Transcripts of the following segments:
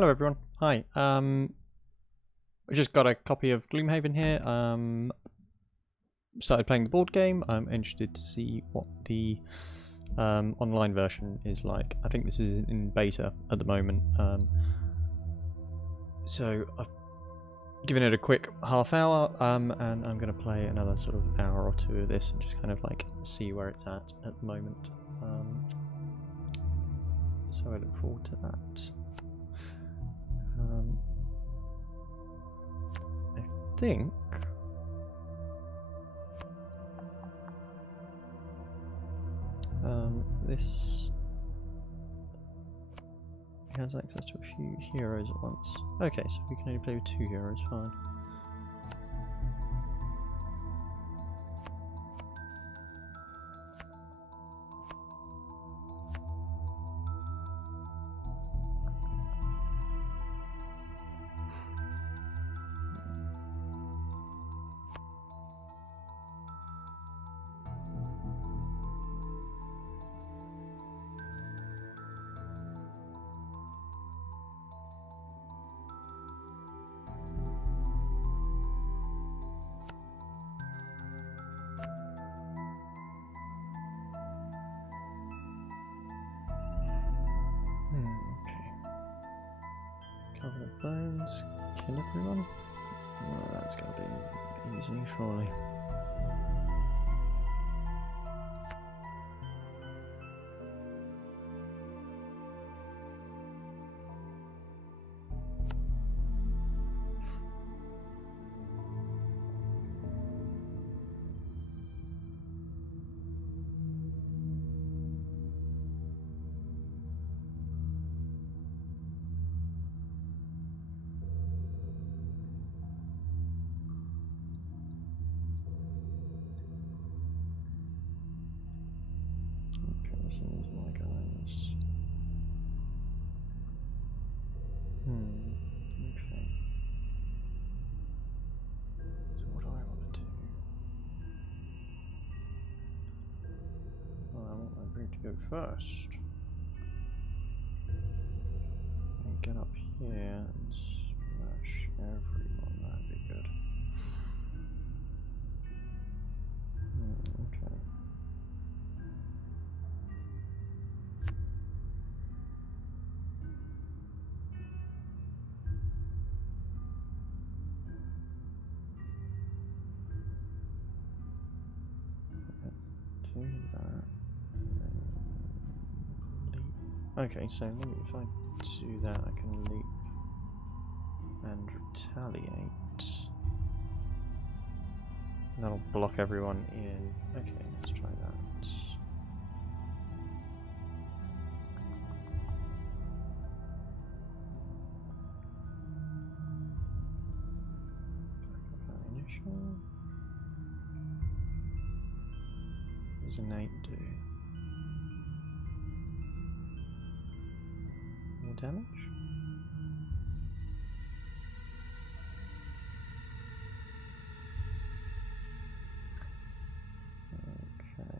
Hello everyone. Hi. I just got a copy of Gloomhaven here. Started playing the board game. I'm interested to see what the online version is like. I think this is in beta at the moment. So I've given it a quick half hour, and I'm going to play another sort of hour or two of this and just kind of like see where it's at the moment. So I look forward to that. I think this has access to a few heroes at once. Okay, so we can only play with 2 heroes, fine. Cover the bones, kill everyone? Oh, that's gotta be easy, surely. These are my guys. Okay. So what do I want to do? Well, I want my brute to go first. And get up here and smash everyone, that'd be good. Okay. Let's do that. Leap. Okay, so maybe if I do that, I can leap and retaliate. And that'll block everyone in. Okay, let's try that. What does innate do? More damage? Okay.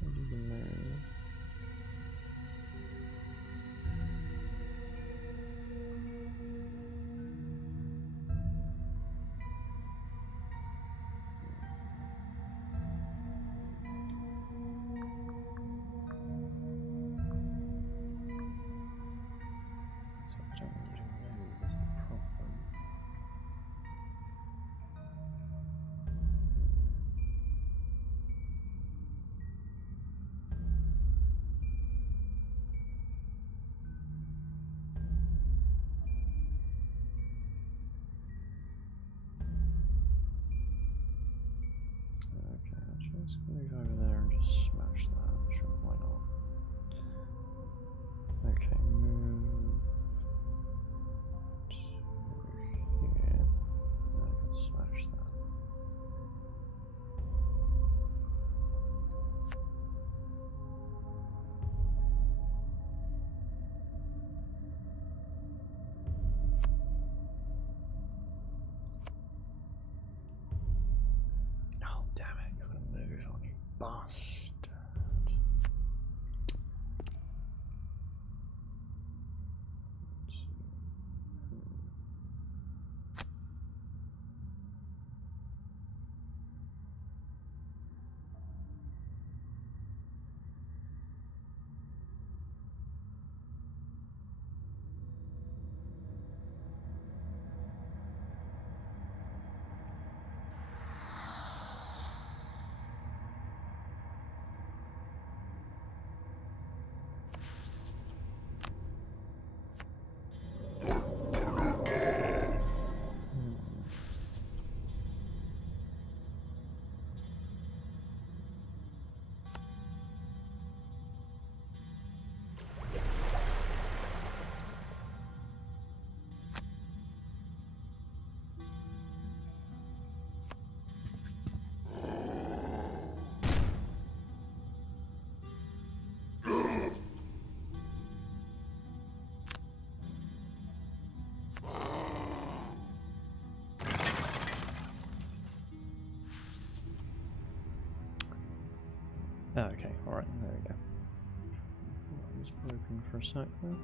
Do the move. Let's move over there and just smash that. Sure, why not? Okay, move over here. And I can smash that. Damn it, you're gonna move on, you bastard. Oh, okay, alright, there we go. That was broken for a sec there.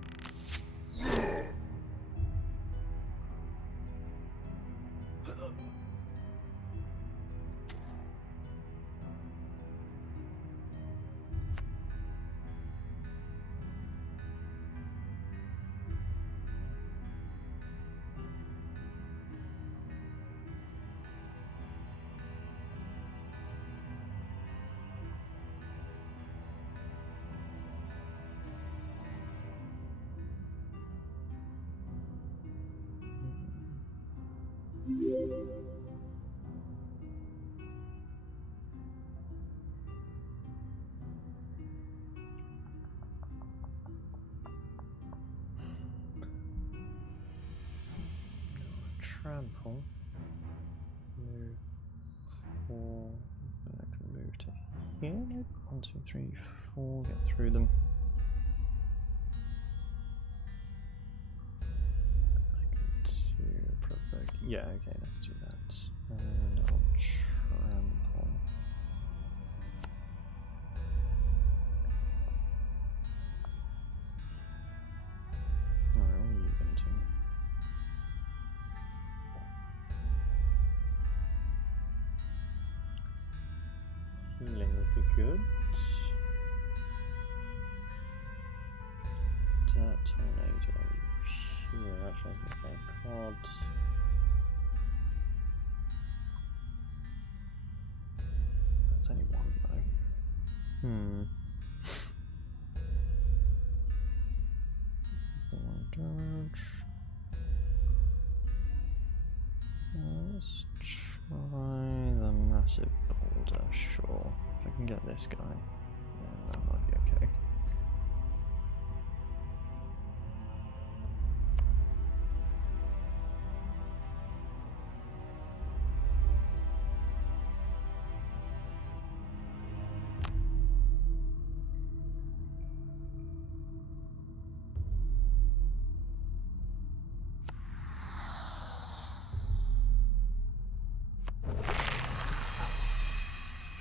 Trample. Move 4. I can move to here. 1, 2, 3, 4. Get through them. I can provoke. Yeah, okay, let's do that. And I'll trample. Alright, what are you going to do? Healing would be good. Dirt tornado. Here, actually, okay. Cod. That's only one though. Let's try the massive boulder, sure. If I can get this guy, yeah, that might be okay.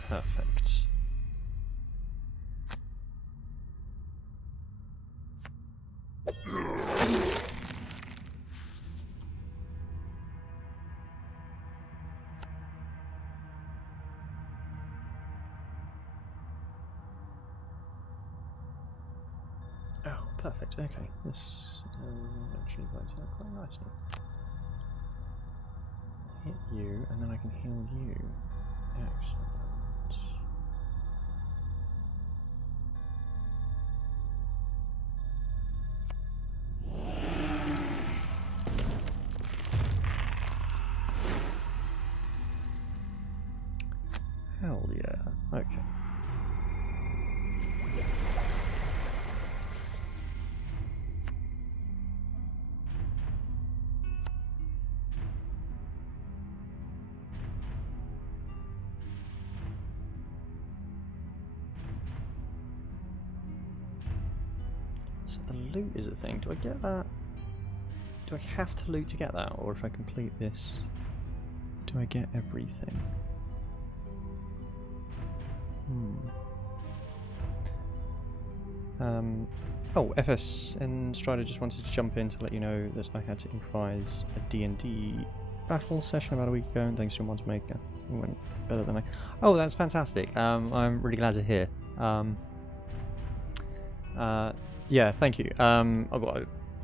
Perfect. Oh, perfect. Okay, this actually works out quite nicely. Hit you, and then I can heal you. Excellent. Hell yeah. Okay. So the loot is a thing. Do I get that? Do I have to loot to get that? Or if I complete this, do I get everything? Oh, FS and Strider just wanted to jump in to let you know that I had to improvise a D&D battle session about a week ago, and thanks to Monster Maker, it went better than I... Oh, that's fantastic. I'm really glad to hear. Yeah, thank you.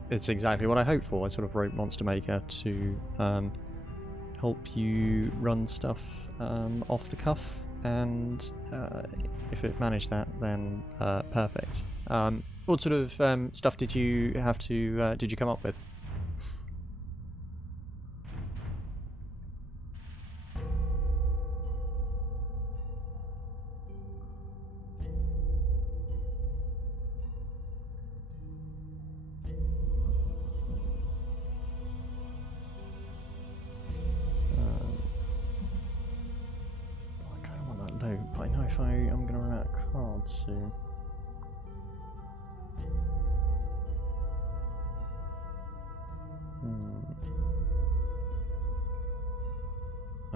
It's exactly what I hoped for. I sort of wrote Monster Maker to help you run stuff off the cuff, and if it managed that, then perfect. What sort of stuff did you have to did you come up with? I kind of want that loot, but I know if I'm going to run out of cards soon.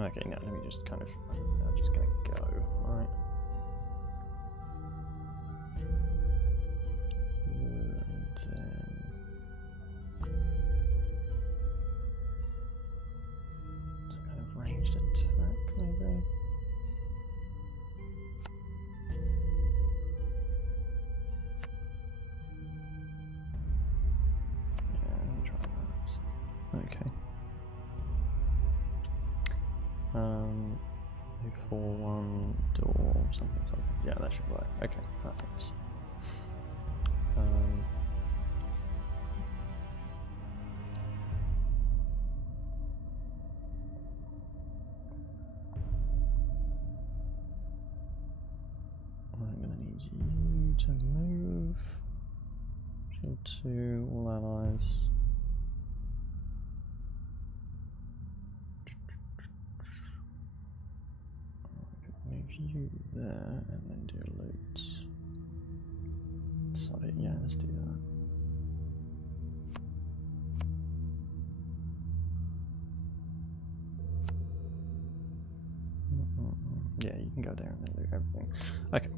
Okay, now let me just kind of... I'm just going to go, right? And then... some kind of ranged attack, maybe? Yeah, let me try that. Okay. 4-1 door, something. Yeah, that should work. Okay, perfect. I'm gonna need you to move. Shield 2, all allies. Move you there and then do a loot. Sod it, yeah, let's do that. Yeah, you can go there and then loot everything. Okay.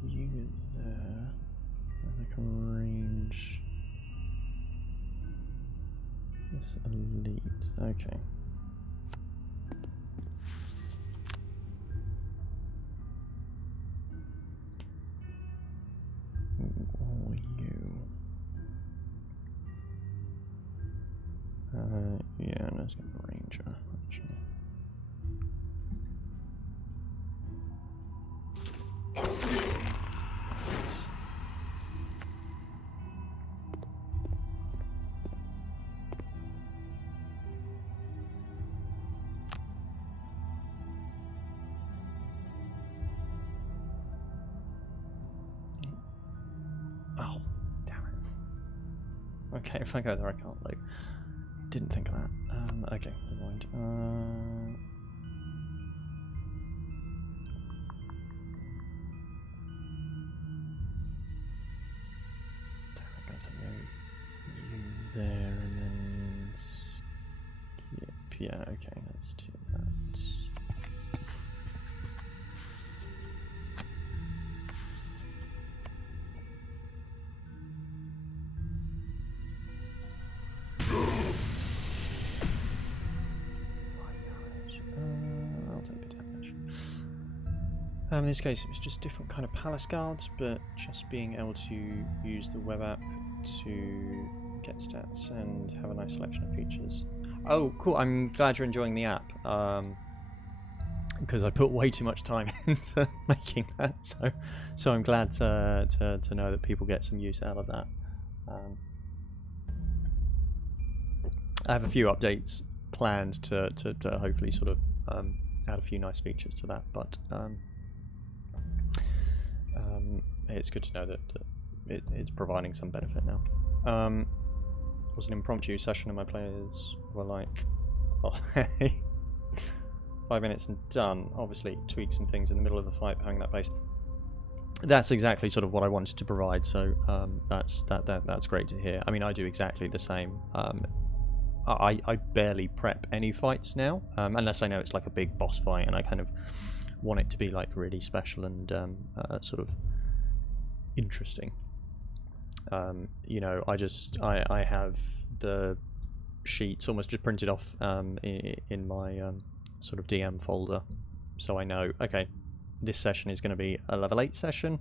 Put you there. And I can range this elite. Okay. Or you. Yeah, I'm just gonna ranger actually. Oh, damn it. Okay, if I go there I can't loot. Didn't think of that. Okay, never mind. Damn, I'm going to move you there and then skip. Yeah, okay, let's do that. I'll take the damage. In this case, it was just different kind of palace guards, but just being able to use the web app to get stats and have a nice selection of features. Oh, cool! I'm glad you're enjoying the app. Because I put way too much time into making that, so I'm glad to know that people get some use out of that. I have a few updates planned to hopefully sort of add a few nice features to that, but it's good to know that it's providing some benefit now. It was an impromptu session and my players were like, oh, hey. 5 minutes and done. Obviously, tweak some things in the middle of the fight behind that base. That's exactly sort of what I wanted to provide, so that's great to hear. I mean, I do exactly the same. I barely prep any fights now, unless I know it's like a big boss fight and I kind of want it to be like really special and sort of interesting. You know, I have the sheets almost just printed off in my sort of DM folder, so I know, okay, this session is going to be a level 8 session,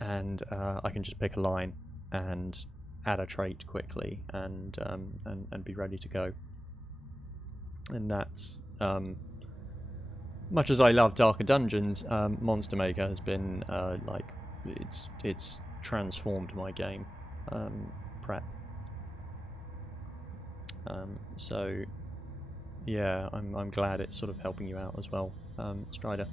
and I can just pick a line and add a trait quickly and be ready to go. And that's much as I love Darker Dungeons, Monster Maker has been like it's transformed my game prep. So yeah, I'm glad it's sort of helping you out as well, Strider.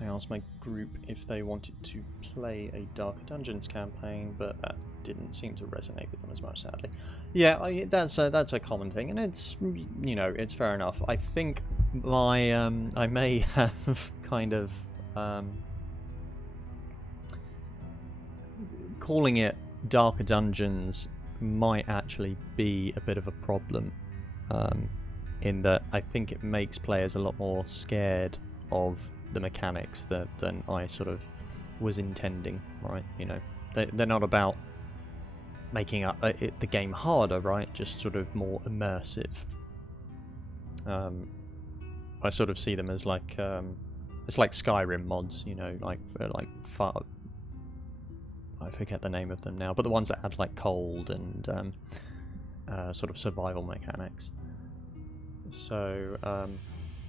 I asked my group if they wanted to play a Darker Dungeons campaign, but that didn't seem to resonate with them as much, sadly. Yeah, that's a common thing, and it's, you know, it's fair enough. I think my I may have kind of calling it Darker Dungeons might actually be a bit of a problem, in that I think it makes players a lot more scared of the mechanics than I sort of was intending, right? You know, they're not about making the game harder, right? Just sort of more immersive. I sort of see them as like it's like Skyrim mods, you know, like far, I forget the name of them now, but the ones that had like cold and sort of survival mechanics. So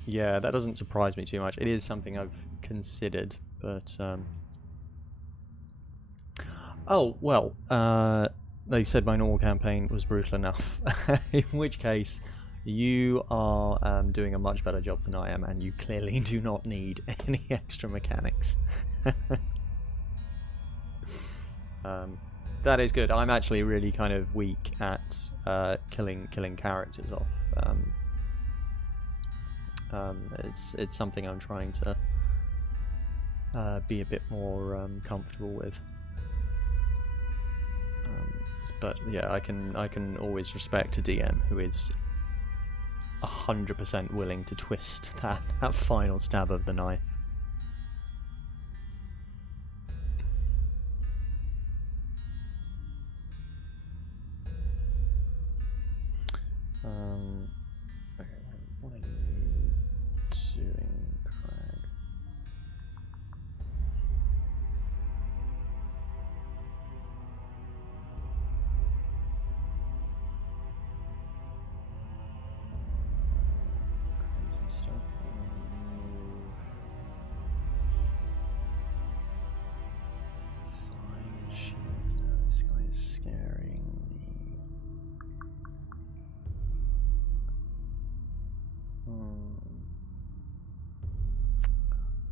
yeah, that doesn't surprise me too much. It is something I've considered, but oh well. They said my normal campaign was brutal enough. In which case, you are doing a much better job than I am, and you clearly do not need any extra mechanics. That is good. I'm actually really kind of weak at killing characters off. It's something I'm trying to be a bit more comfortable with. But yeah, I can always respect a DM who is 100% willing to twist that final stab of the knife. Okay, what are you doing, Crag? Crazy stuff. Fine shit. This guy is scaring me.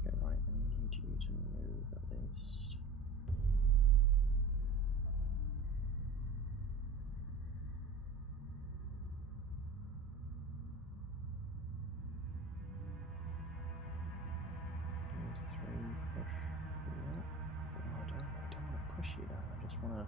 Okay, right, I need you to move at least. Three, push. Yeah. Oh, I don't want to push you down, I just want to...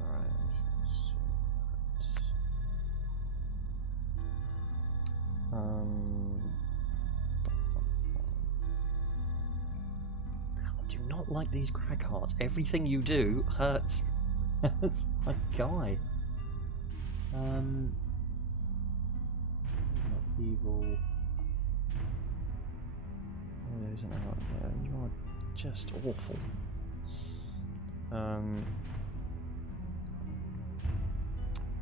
Alright, I'm just going to see that. I do not like these craghearts. Everything you do hurts. Hurts my guy. Evil. Oh, there isn't out there. You are just awful.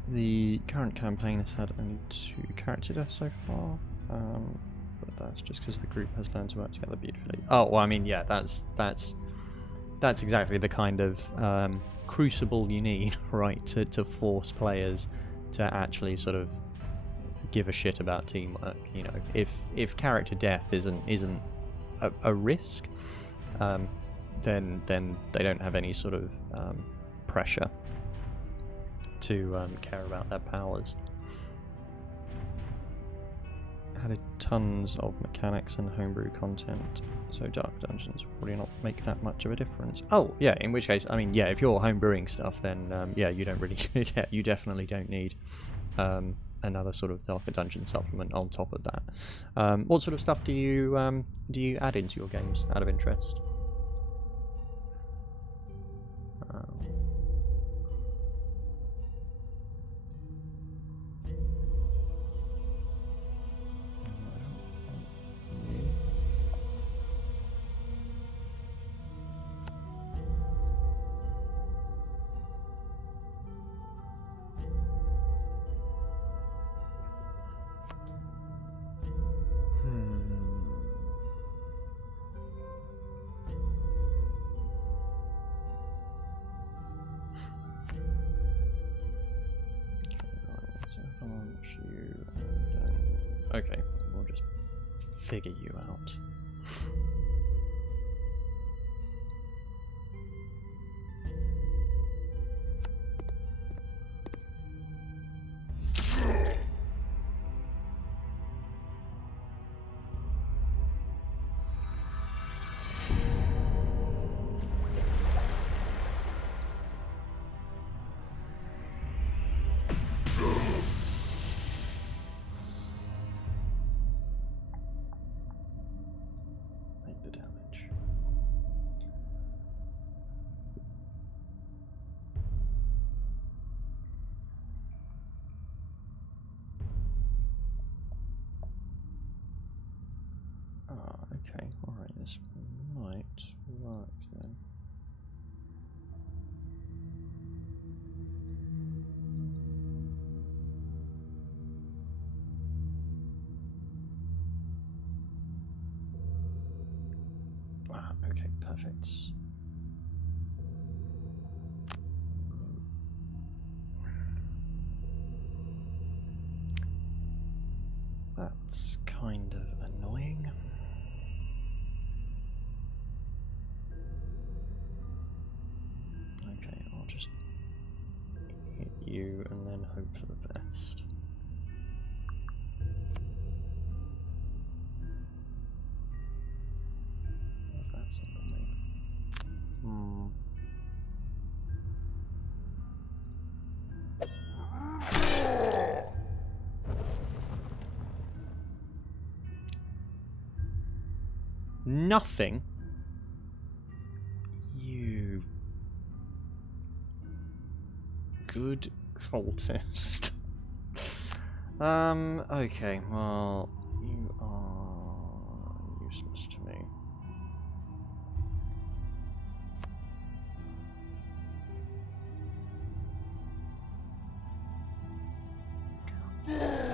The current campaign has had only 2 character deaths so far, but that's just because the group has learned to work together beautifully. Oh, well, I mean, yeah, that's exactly the kind of crucible you need, right, to force players to actually sort of give a shit about teamwork. You know, if character death isn't a risk, then they don't have any sort of pressure to care about their powers. Added tons of mechanics and homebrew content, so Dark Dungeons will probably not make that much of a difference. Oh, yeah, in which case, I mean, yeah, if you're homebrewing stuff, then yeah, you don't really, you definitely don't need another sort of Darker Dungeon supplement on top of that. What sort of stuff do you add into your games out of interest? Okay, we'll just figure you out. Okay, alright, this might work then. Okay, perfect. That's kind of annoying. Okay, I'll just hit you and then hope for the best. What's that symbol mean? Nothing? You good cultist. Okay, well, you are useless to me.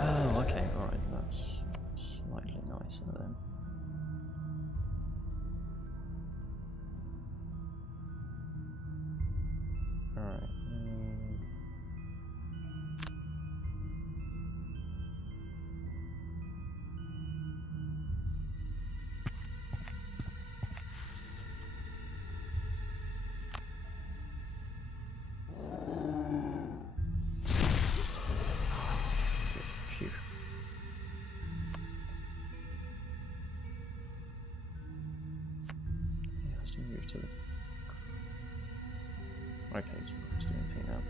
Oh, okay, alright, that's slightly nicer then. Alright. Phew. He has to move to the... Okay, so not to do anything now.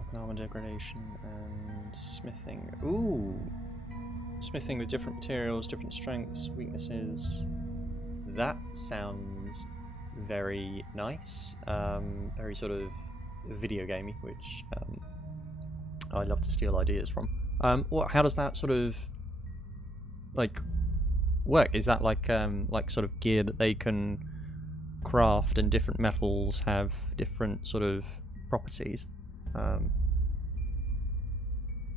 Open armor degradation and smithing. Ooh! Smithing with different materials, different strengths, weaknesses. That sounds very nice. Very sort of video gamey, which I love to steal ideas from. How does that sort of like work? Is that like sort of gear that they can craft, and different metals have different sort of properties? Does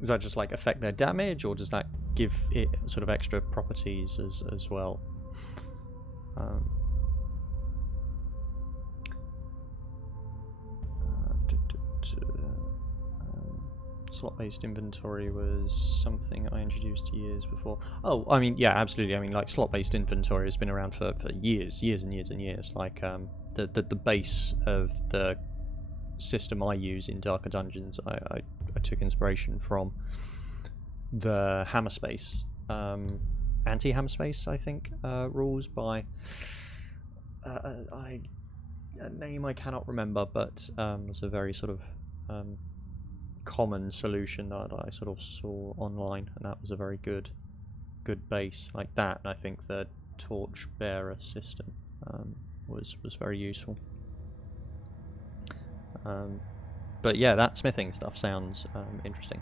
that just like affect their damage, or does that give it sort of extra properties as well? Slot-based inventory was something I introduced years before. Oh, I mean, yeah, absolutely. I mean, like, slot-based inventory has been around for years and years and years. Like, the base of the system I use in Darker Dungeons, I took inspiration from the hammer space, anti-hammer space, I think, rules by a name I cannot remember, but was a very sort of common solution that I sort of saw online, and that was a very good base like that. And I think the torch bearer system was very useful. But yeah, that smithing stuff sounds interesting.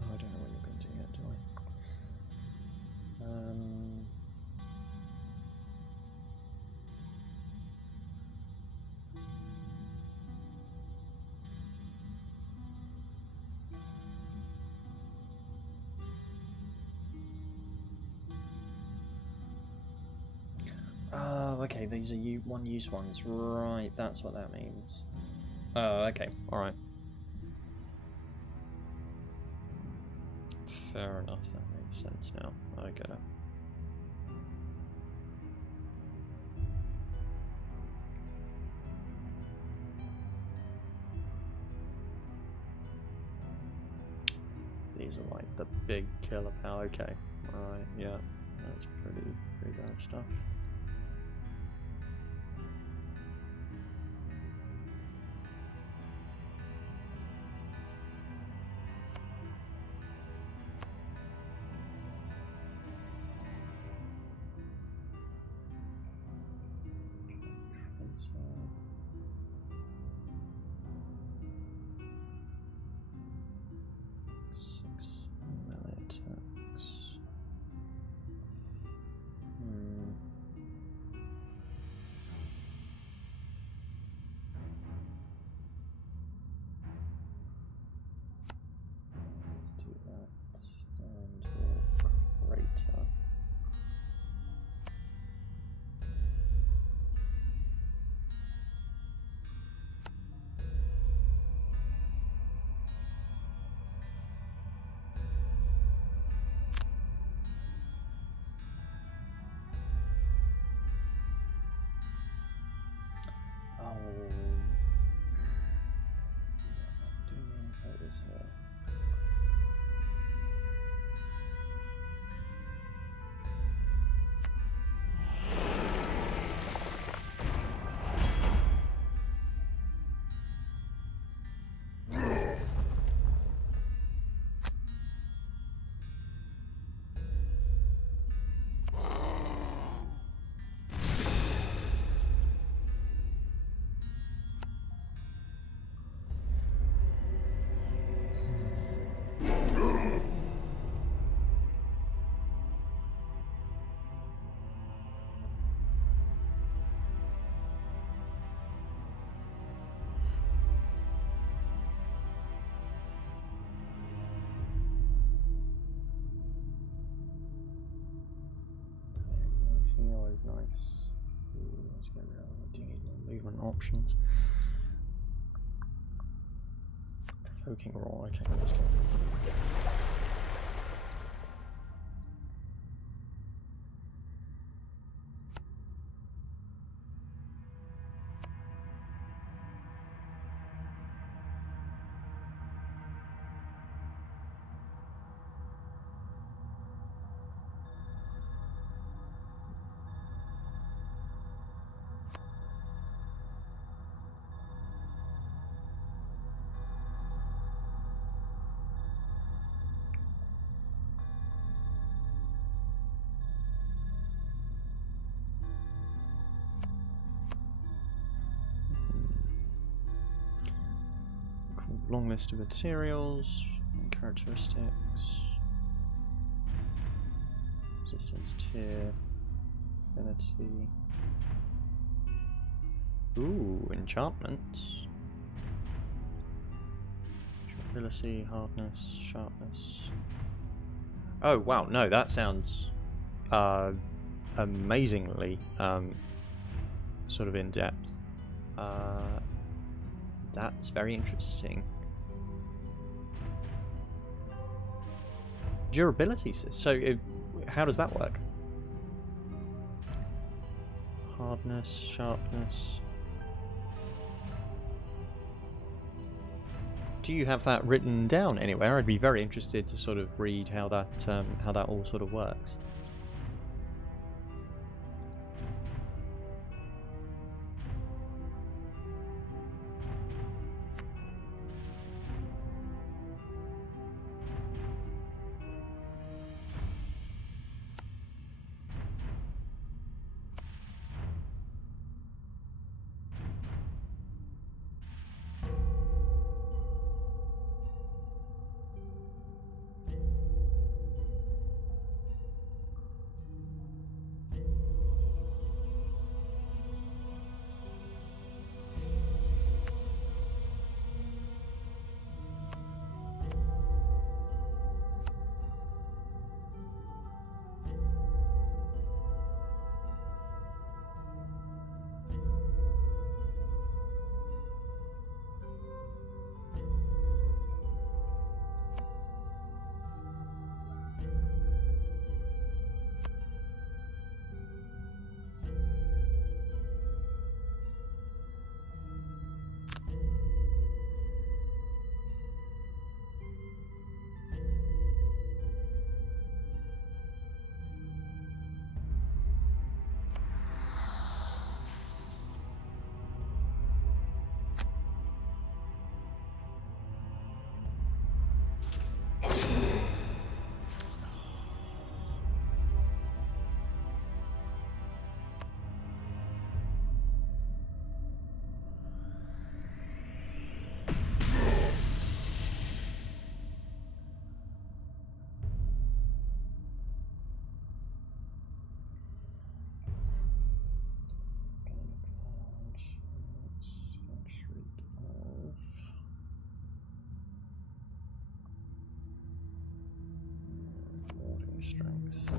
I don't know what you're going to do yet, do I? Oh, okay, these are one-use ones. Right, that's what that means. Oh, okay, alright. Fair enough, that makes sense now. I get it. These are like the big killer power. Okay, alright, yeah, that's pretty bad stuff. Always nice. Let's get rid of do need more movement options. Provoking roll, okay, let's go. long list of materials and characteristics. Resistance tier, affinity. Ooh, enchantments. Durability, hardness, sharpness. Oh wow, no, that sounds amazingly sort of in depth. That's very interesting. Durability, so how does that work? Hardness, sharpness. Do you have that written down anywhere? I'd be very interested to sort of read how that all sort of works. Strength.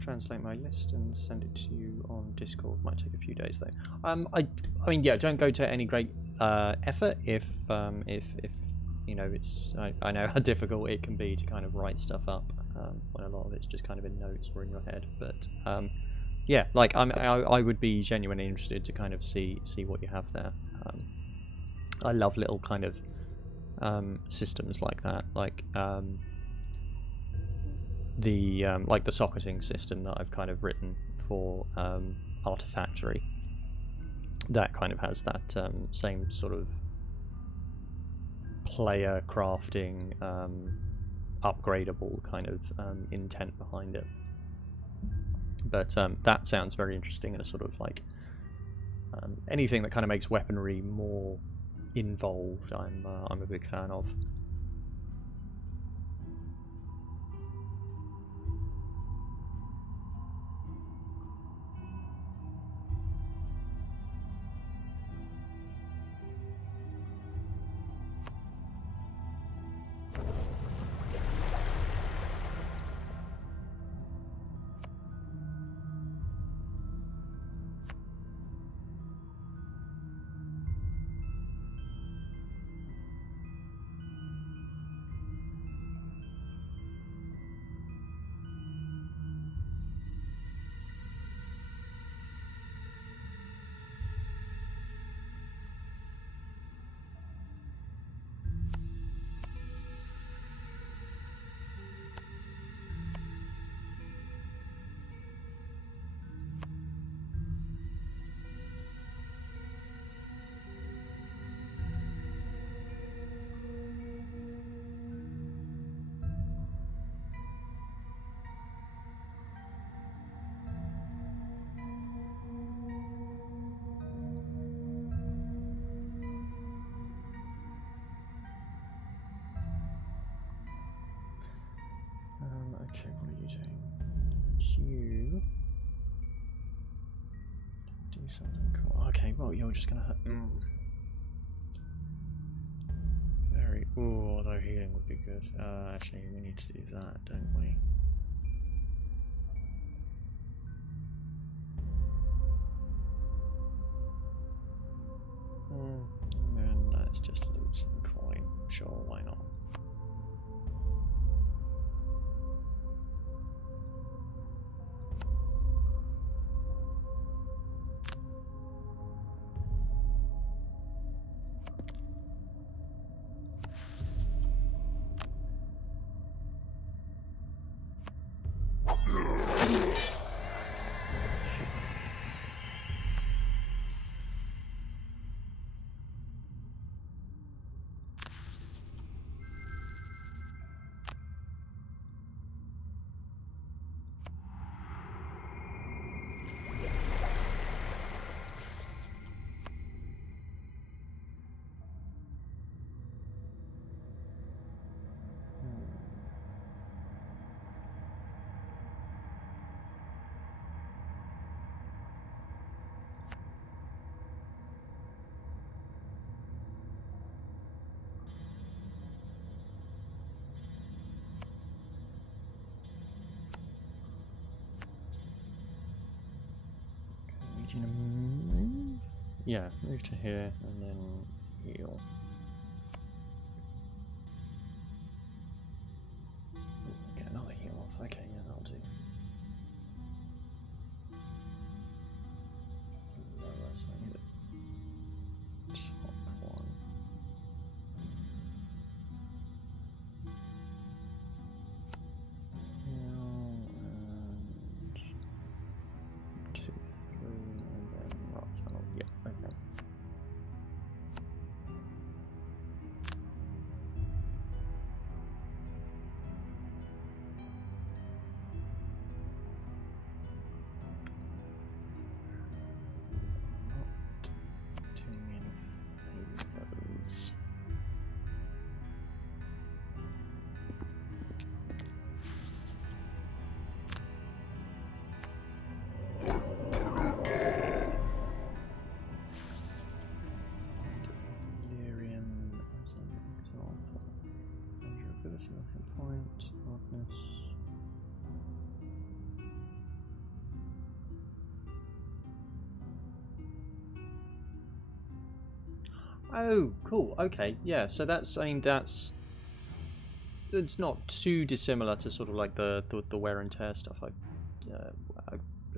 Translate my list and send it to you on Discord. Might take a few days though. I mean, yeah, don't go to any great effort if you know I know how difficult it can be to kind of write stuff up when a lot of it's just kind of in notes or in your head. But yeah, like I would be genuinely interested to kind of see what you have there. I love little kind of systems like that, like the socketing system that I've kind of written for Artifactory. That kind of has that same sort of player crafting, upgradable kind of intent behind it. But that sounds very interesting and a sort of like anything that kind of makes weaponry more involved. I'm a big fan of. Okay, what are you doing? You do something cool. Okay, well, you're just gonna. Very. Ooh, although healing would be good. Actually, we need to do that, don't we? And then let's just loot some coin. Sure, why not? Need you to move? Yeah, move to here and then heal. Get another heal off. Okay, yeah, that'll do. Lower, so I need the top one. Point, hardness. Oh, cool. Okay, yeah. So that's, I mean, it's not too dissimilar to sort of like the wear and tear stuff.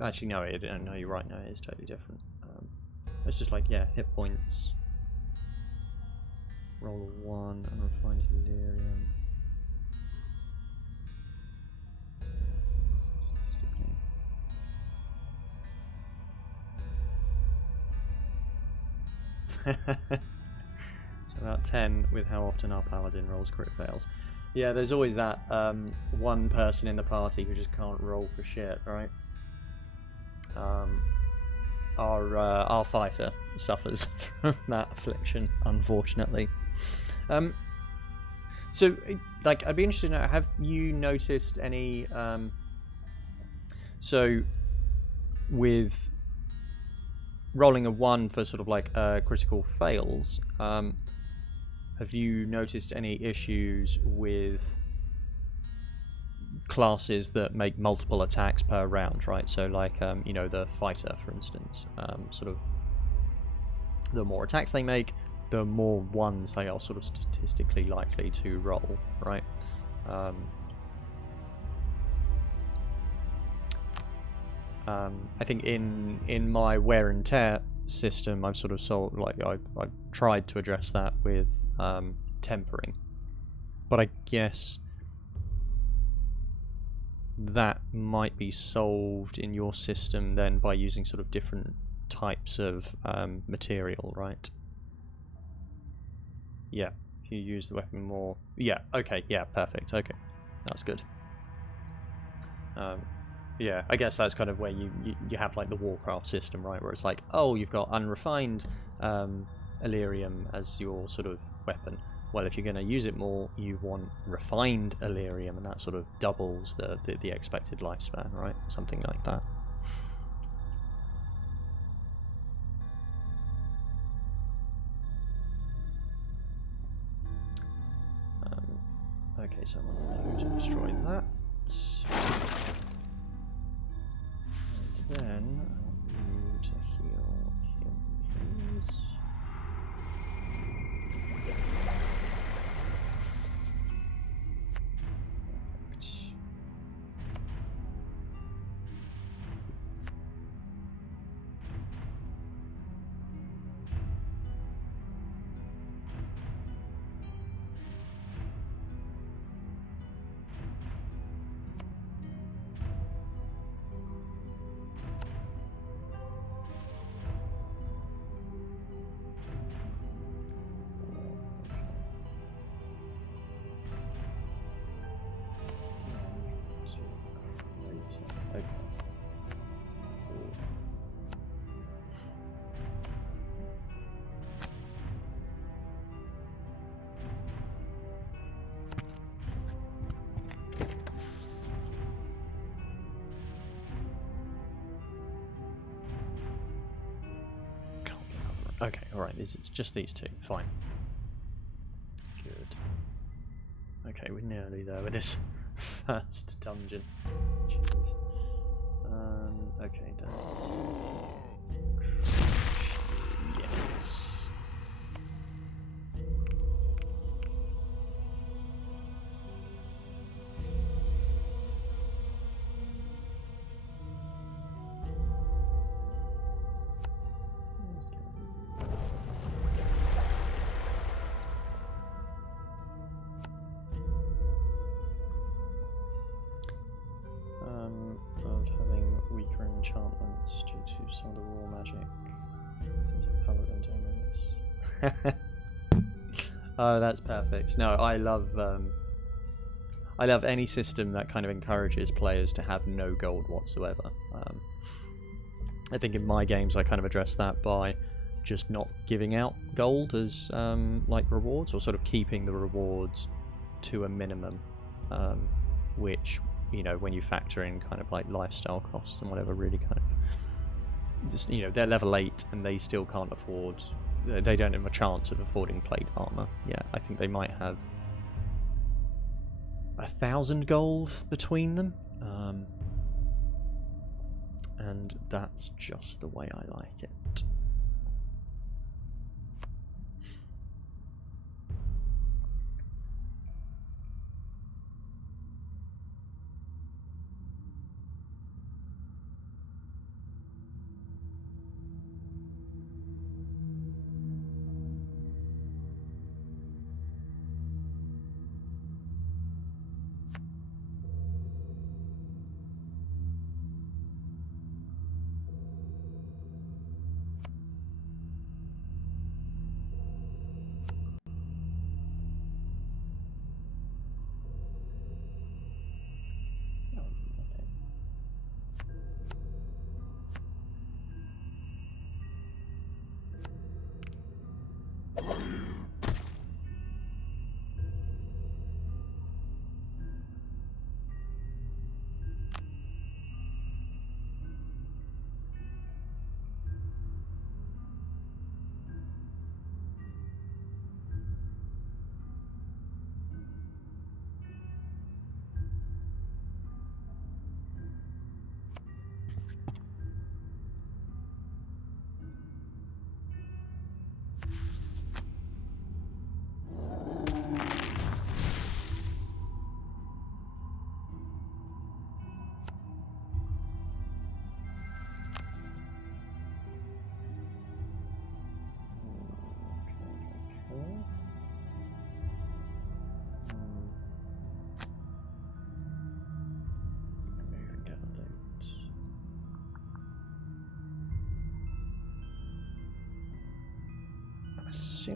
Actually, no, no, you're right. No, it is totally different. It's just like, yeah, hit points. Roll a 1, unrefined delirium. So about 10 with how often our paladin rolls crit fails. Yeah, there's always that one person in the party who just can't roll for shit, right? Our fighter suffers from that affliction, unfortunately. So, like, I'd be interested to know, have you noticed any... so, with rolling a 1 for sort of like critical fails, have you noticed any issues with classes that make multiple attacks per round, right? So like, you know, the fighter, for instance, sort of the more attacks they make, the more ones they are sort of statistically likely to roll, right? I think in my wear and tear system, I've sort of I've tried to address that with tempering, but I guess that might be solved in your system then by using sort of different types of material, right? Yeah, if you use the weapon more. Yeah, okay, yeah, perfect, okay, that's good. Yeah, I guess that's kind of where you have like the Warcraft system, right? Where it's like, oh, you've got unrefined Illyrium as your sort of weapon. well, if you're going to use it more, you want refined Illyrium, and that sort of doubles the expected lifespan, right? Something like that. Okay, so I'm going to destroy that. And then I want you to heal him, please. Perfect. Okay. Okay, alright, it's just these two. Fine. Good. Okay, we're nearly there with this first dungeon. Jeez. Okay, done. Yes. Of having weaker enchantments due to some of the raw magic. Since I'm paladin dominance. Oh, that's perfect. No, I love any system that kind of encourages players to have no gold whatsoever. I think in my games I kind of address that by just not giving out gold as like rewards, or sort of keeping the rewards to a minimum, which, you know, when you factor in kind of like lifestyle costs and whatever, really kind of just, you know, they're level 8 and they still can't afford, they don't have a chance of affording plate armor. Yeah, I think they might have 1,000 gold between them, and that's just the way I like it.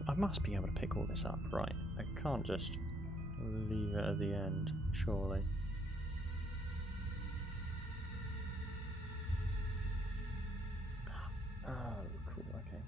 I must be able to pick all this up, right? I can't just leave it at the end, surely. Oh, cool, okay.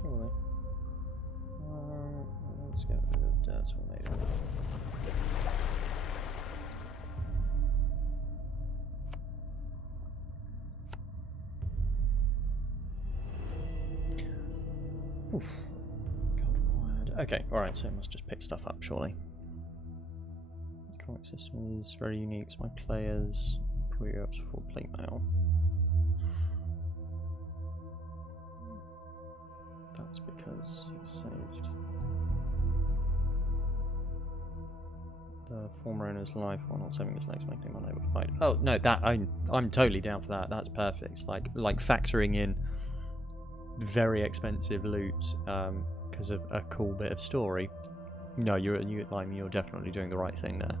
surely. Let's get rid of dirt tornado. Oof. Code acquired. Okay, alright, so it must just pick stuff up, surely. The comic system is very unique, so my players probably up to full plate mail. That's because he saved the former owner's life while not saving his legs, making him unable to fight. Oh no, that I'm totally down for that. That's perfect. Like factoring in very expensive loot because of a cool bit of story. No, you're definitely doing the right thing there.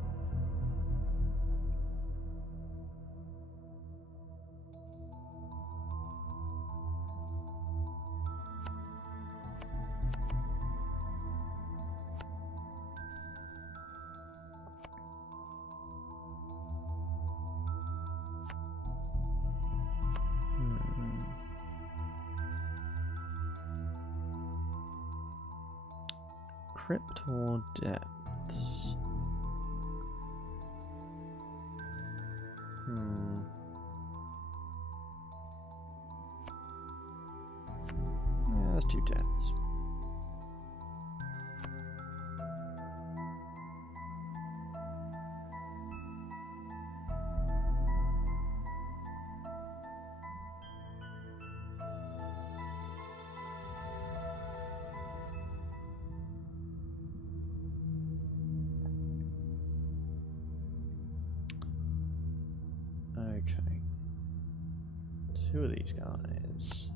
Crypt or depths? Yeah, let's do depths. Okay. Two of these guys.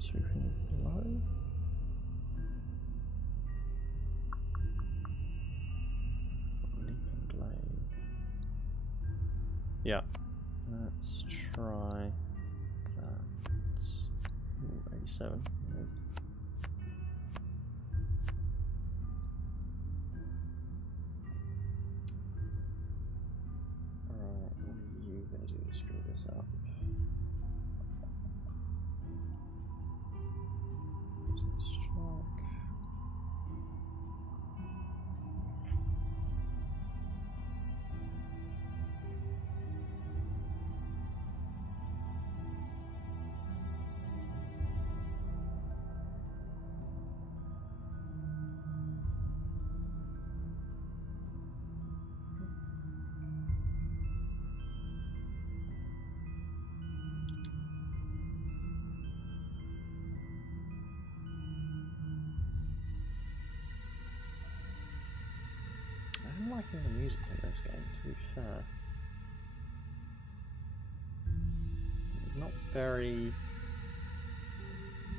Sweeping below. Leaping glaive. Yeah. Let's try that. Ooh, 87. Nope. Alright, what are you gonna do to screw this up? I'm liking the music in this game, to be fair. Not very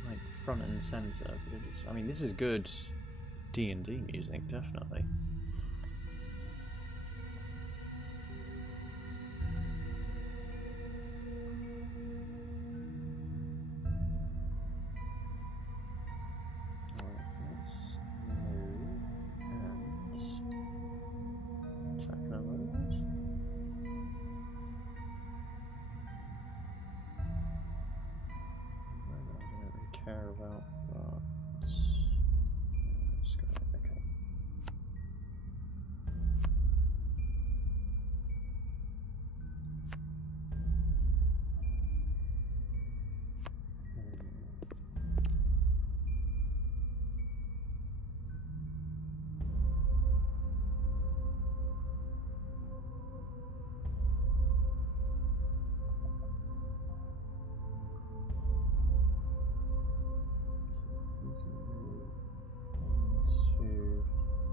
like front and center, but it's, I mean, this is good D&D music, definitely. Care about that. Let's go. Okay.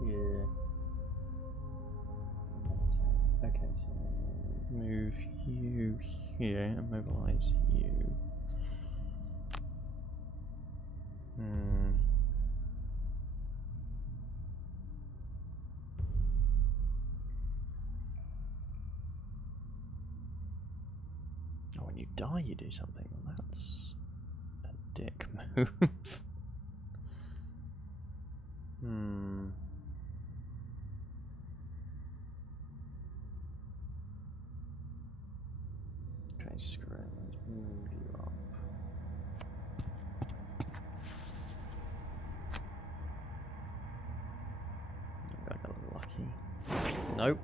Here. Okay, so move you here and mobilize you. Oh, when you die, you do something. Well, that's a dick move. Okay, screw it. Let's move you up. I got lucky. Nope.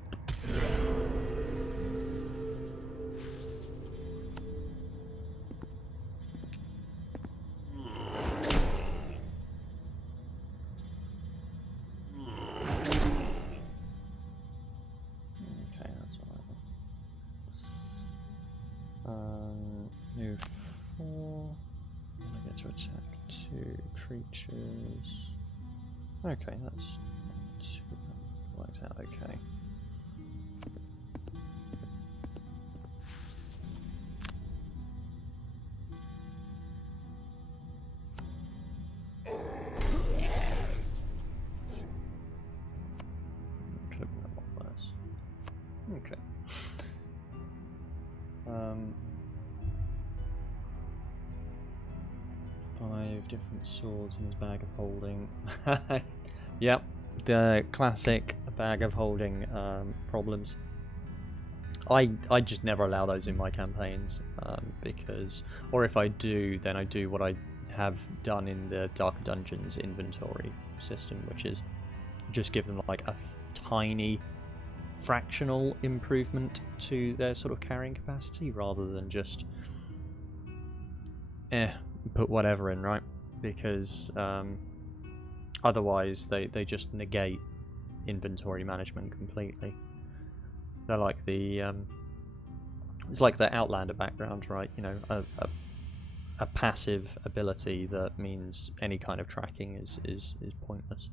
Move 4. And I get to attack 2 creatures. Okay, that's not too bad. Works out okay. Could have been a lot worse. Okay. 5 different swords in his bag of holding. Yep, the classic bag of holding problems. I just never allow those in my campaigns because, or if I do, then I do what I have done in the Darker Dungeons inventory system, which is just give them like a tiny fractional improvement to their sort of carrying capacity rather than just put whatever in, right? Because otherwise they just negate inventory management completely. They're like the it's like the Outlander background, right? You know, a passive ability that means any kind of tracking is pointless.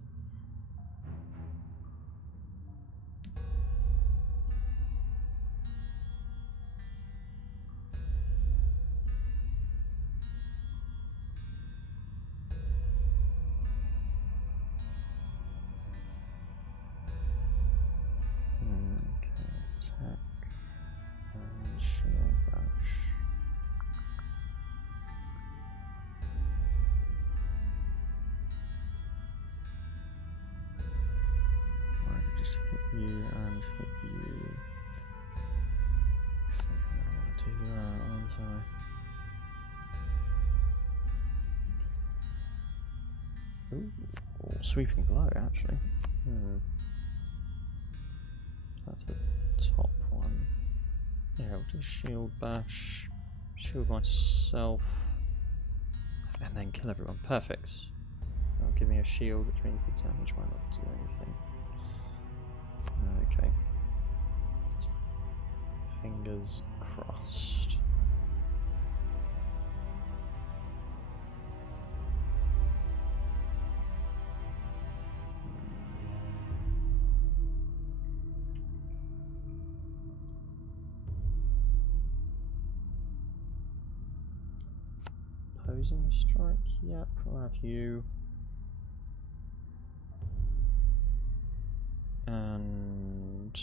Okay, attack and shield bash. I could just hit you and hit you. I think I'm gonna want to do that, aren't I? Ooh, sweeping blow actually. That's the top one. Yeah, I'll do shield bash, shield myself, and then kill everyone. Perfect. That'll give me a shield, which means the damage might not do anything. Okay. Fingers crossed. Opposing strike, yep, we'll have you. And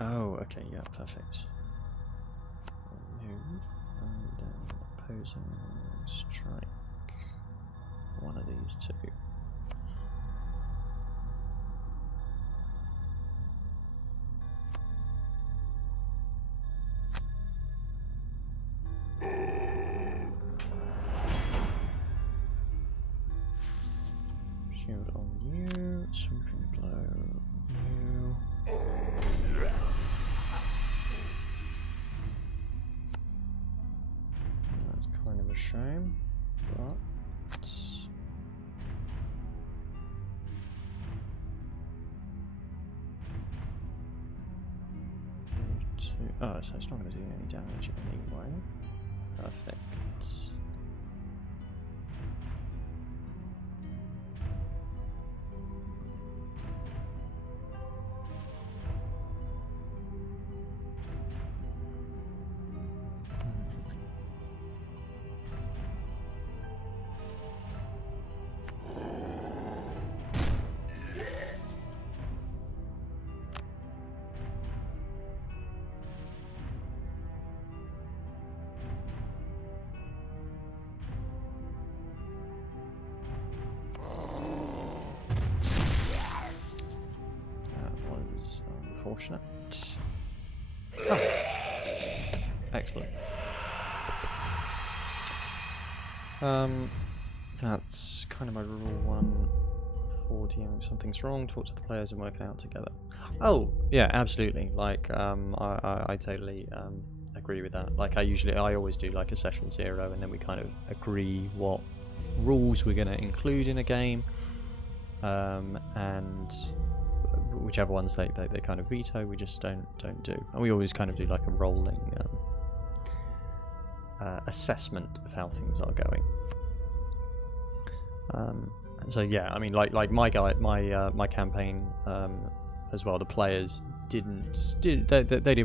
oh, okay, yeah, perfect. Move and then opposing strike. One of these two. Shield on you, sweeping blow you. That's kind of a shame, but oh, so it's not going to do any damage anyway. Perfect. unfortunate. Oh. Excellent. That's kind of my rule 1 for DMing. Something's wrong, talk to the players and work it out together. Oh, yeah, absolutely. Like, I totally agree with that. Like, I always do like a session 0, and then we kind of agree what rules we're going to include in a game, and whichever ones they kind of veto, we just don't do. And we always kind of do like a rolling assessment of how things are going. So yeah, I mean, like my campaign as well. The players didn't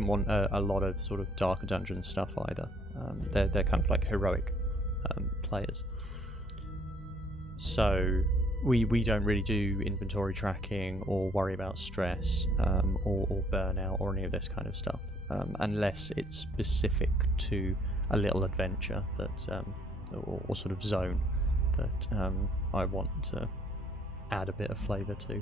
want a lot of sort of darker dungeon stuff either. They're kind of like heroic players. So we don't really do inventory tracking or worry about stress or burnout or any of this kind of stuff, unless it's specific to a little adventure that or sort of zone that I want to add a bit of flavour to.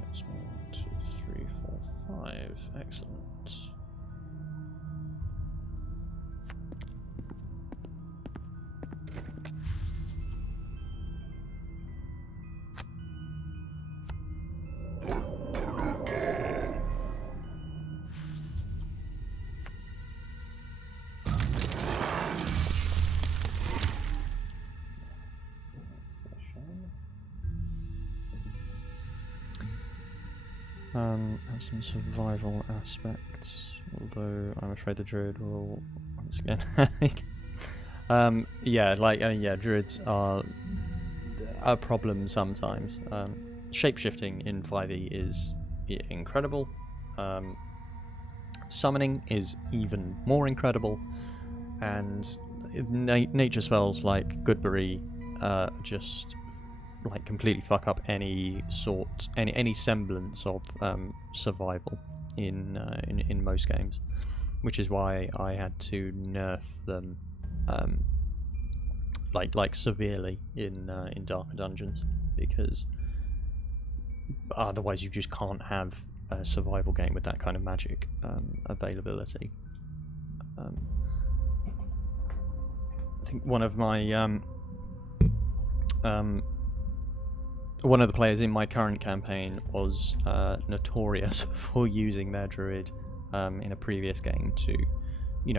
That's 1, 2, 3, 4, 5. Excellent. Have some survival aspects, although I'm afraid the druid will once again. Yeah, druids are a problem sometimes. Shapeshifting in 5e is incredible. Summoning is even more incredible, and nature spells like Goodberry just like completely fuck up any semblance of survival in most games, which is why I had to nerf them like severely in Darker Dungeons, because otherwise you just can't have a survival game with that kind of magic availability. I think one of my one of the players in my current campaign was notorious for using their druid in a previous game to,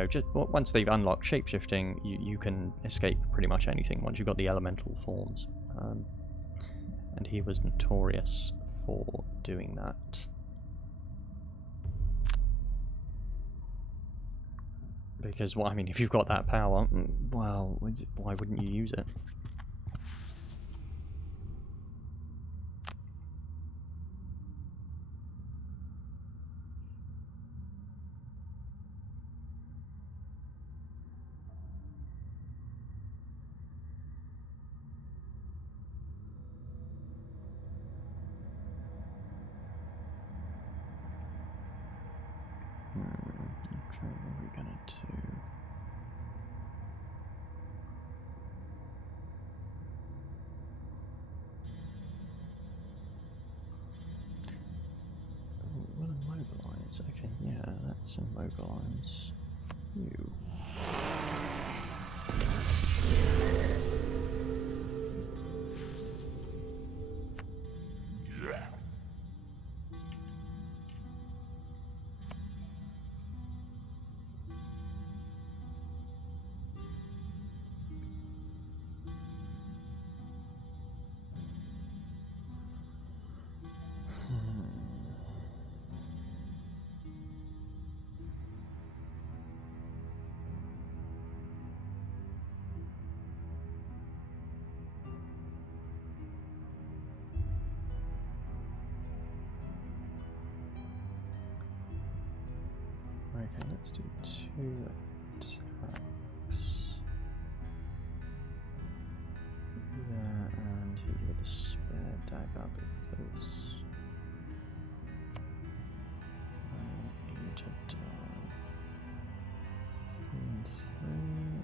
just once they've unlocked shapeshifting, you can escape pretty much anything once you've got the elemental forms. And he was notorious for doing that. Because, if you've got that power, well, why wouldn't you use it? Okay, yeah, let's immobilize you. Okay, let's do 2 attacks. There, and hit you with a spare dagger because I want you to die. 3,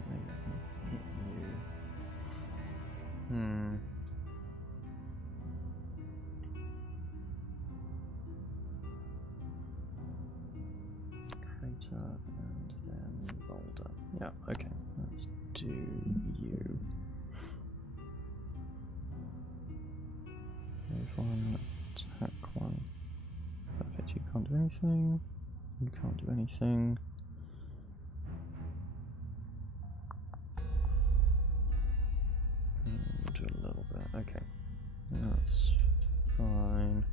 maybe I can hit you. Crater and then boulder. Yeah, okay, let's do you. Move 1, attack 1. Perfect, you can't do anything. You can't do anything. We'll do a little bit. Okay, that's fine.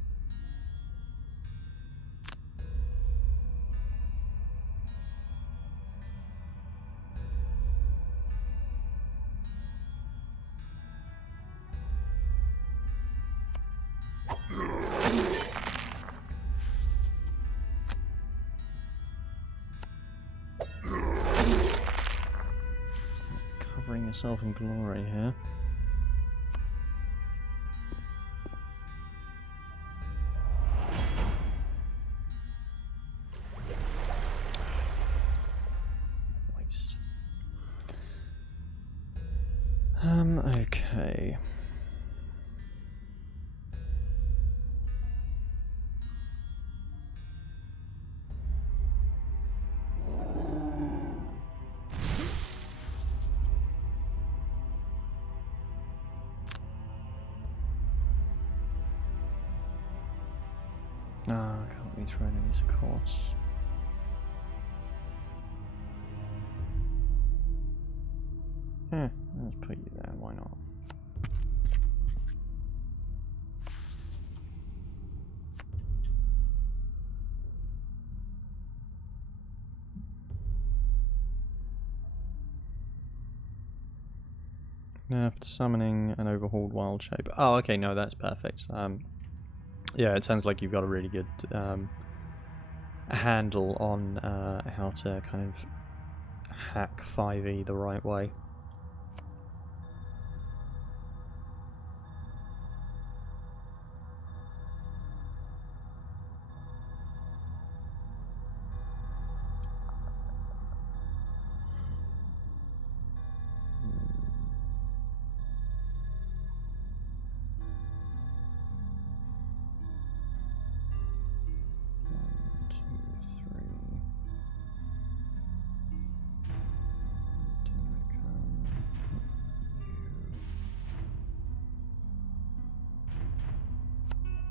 Covering yourself in glory here. Waste. Okay. Ah, can't be thrown enemies, of course. Let's put you there, why not? After summoning an overhauled wild shape. Oh, okay, no, that's perfect. Yeah, it sounds like you've got a really good handle on how to kind of hack 5e the right way.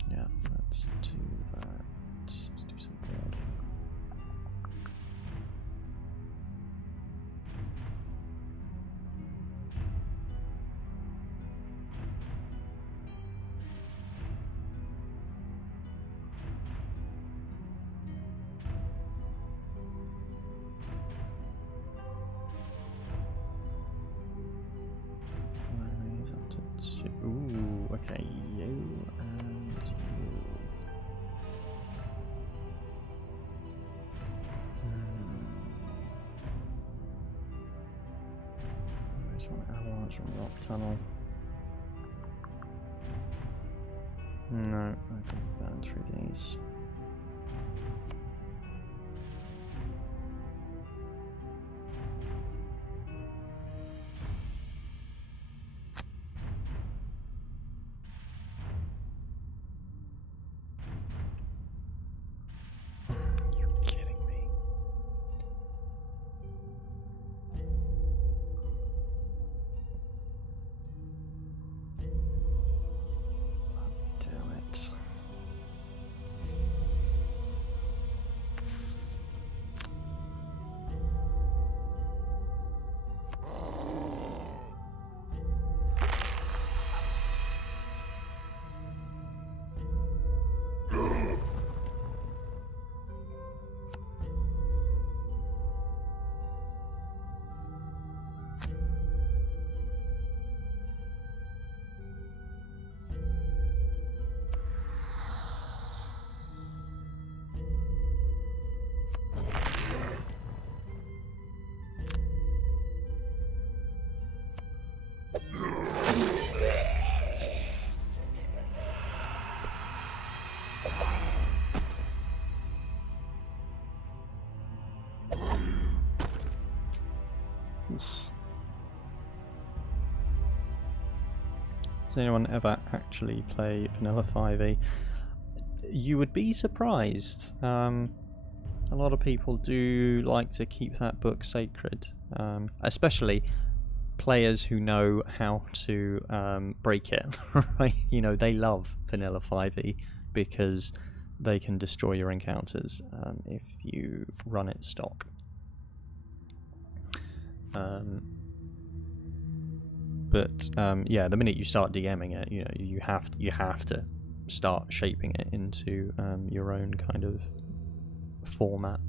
Yeah, let's do that. Let's do some blood. Raise up to 2. Ooh, okay, you and you. There's one avalanche from rock tunnel. No, I can burn through these. You Does anyone ever actually play Vanilla 5e? You would be surprised. A lot of people do like to keep that book sacred, especially players who know how to break it, right? You know, they love Vanilla 5e because they can destroy your encounters if you run it stock. But yeah, the minute you start DMing it, you know, you have to start shaping it into your own kind of format.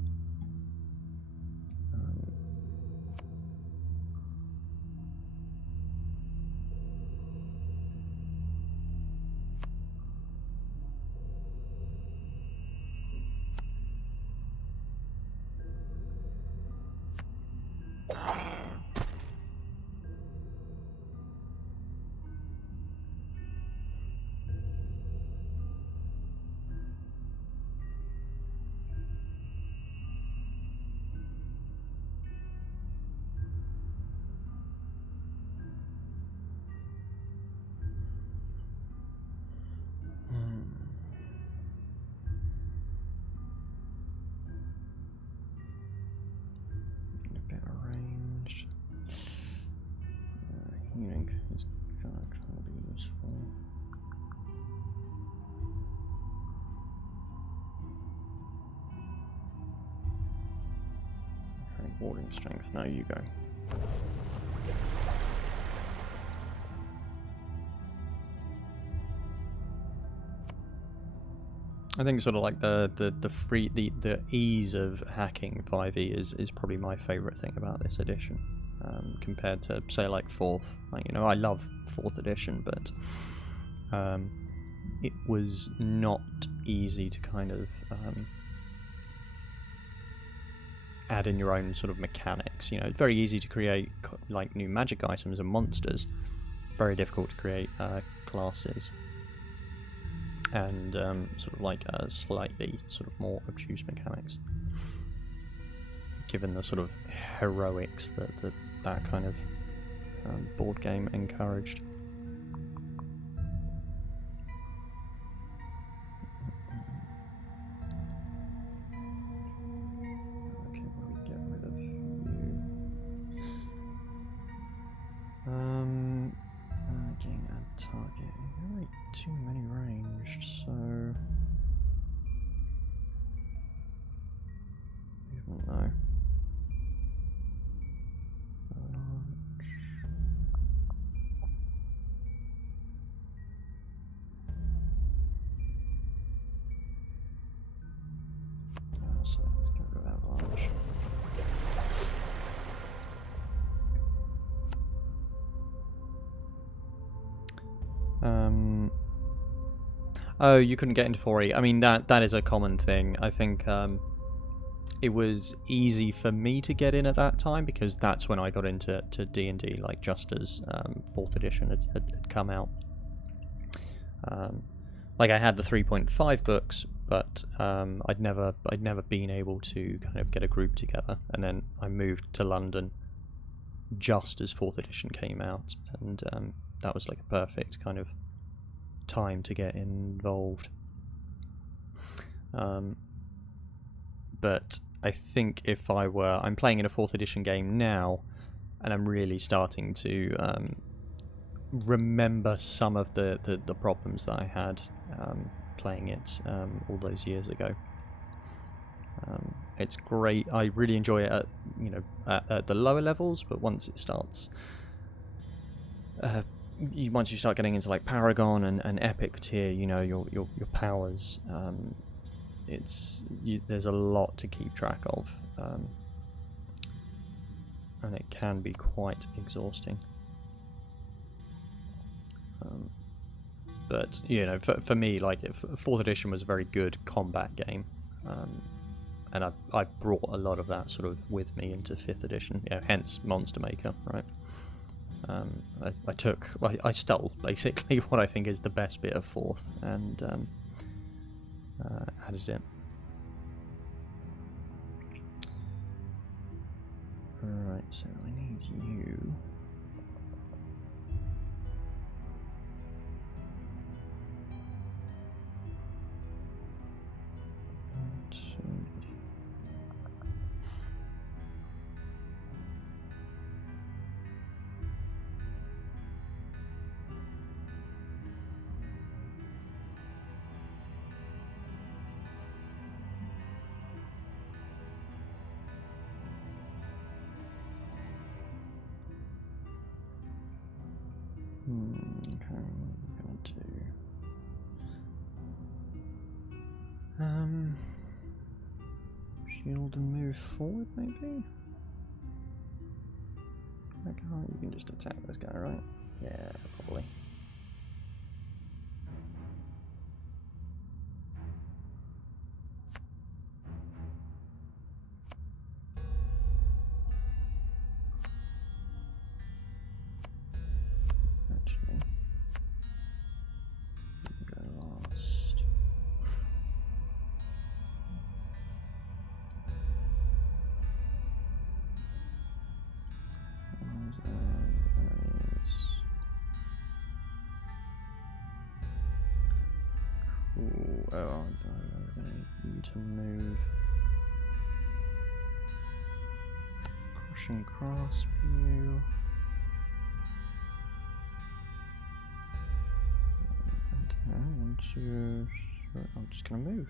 Healing is gonna be useful. Okay, warding strength. Now you go. I think sort of like the ease of hacking 5e is probably my favourite thing about this edition, compared to say like 4th. Like, you know, I love 4th edition, but it was not easy to kind of add in your own sort of mechanics. You know, it's very easy to create like new magic items and monsters. Very difficult to create classes. And sort of like slightly sort of more obtuse mechanics, given the sort of heroics that kind of board game encouraged. Okay, what do we get rid of you? Again, add target. Really too many ranged, so movement no. So let's get rid of avalanche. Oh, you couldn't get into 4e. I mean, that is a common thing. I think it was easy for me to get in at that time because that's when I got into D&D, like just as 4th edition had come out. Like I had the 3.5 books, but I'd never been able to kind of get a group together. And then I moved to London just as 4th edition came out, and that was like a perfect kind of time to get involved. But I think if I'm playing in a 4th edition game now, and I'm really starting to remember some of the problems that I had playing it all those years ago. It's great. I really enjoy it at the lower levels, but once it starts once you start getting into like Paragon and Epic tier, you know, your powers, there's a lot to keep track of, and it can be quite exhausting. But you know, for me, like 4th edition was a very good combat game, and I brought a lot of that sort of with me into 5th edition. You know, hence Monster Maker, right? I stole basically what I think is the best bit of 4th and added it. Alright, so I need you. Okay, what are we gonna do? Shield and move forward, maybe? Okay, you can just attack this guy, right? Yeah, probably. Actually, you can go last. Cool. Oh, I'm gonna need you to move. Crushing grasp you. I'm just gonna move.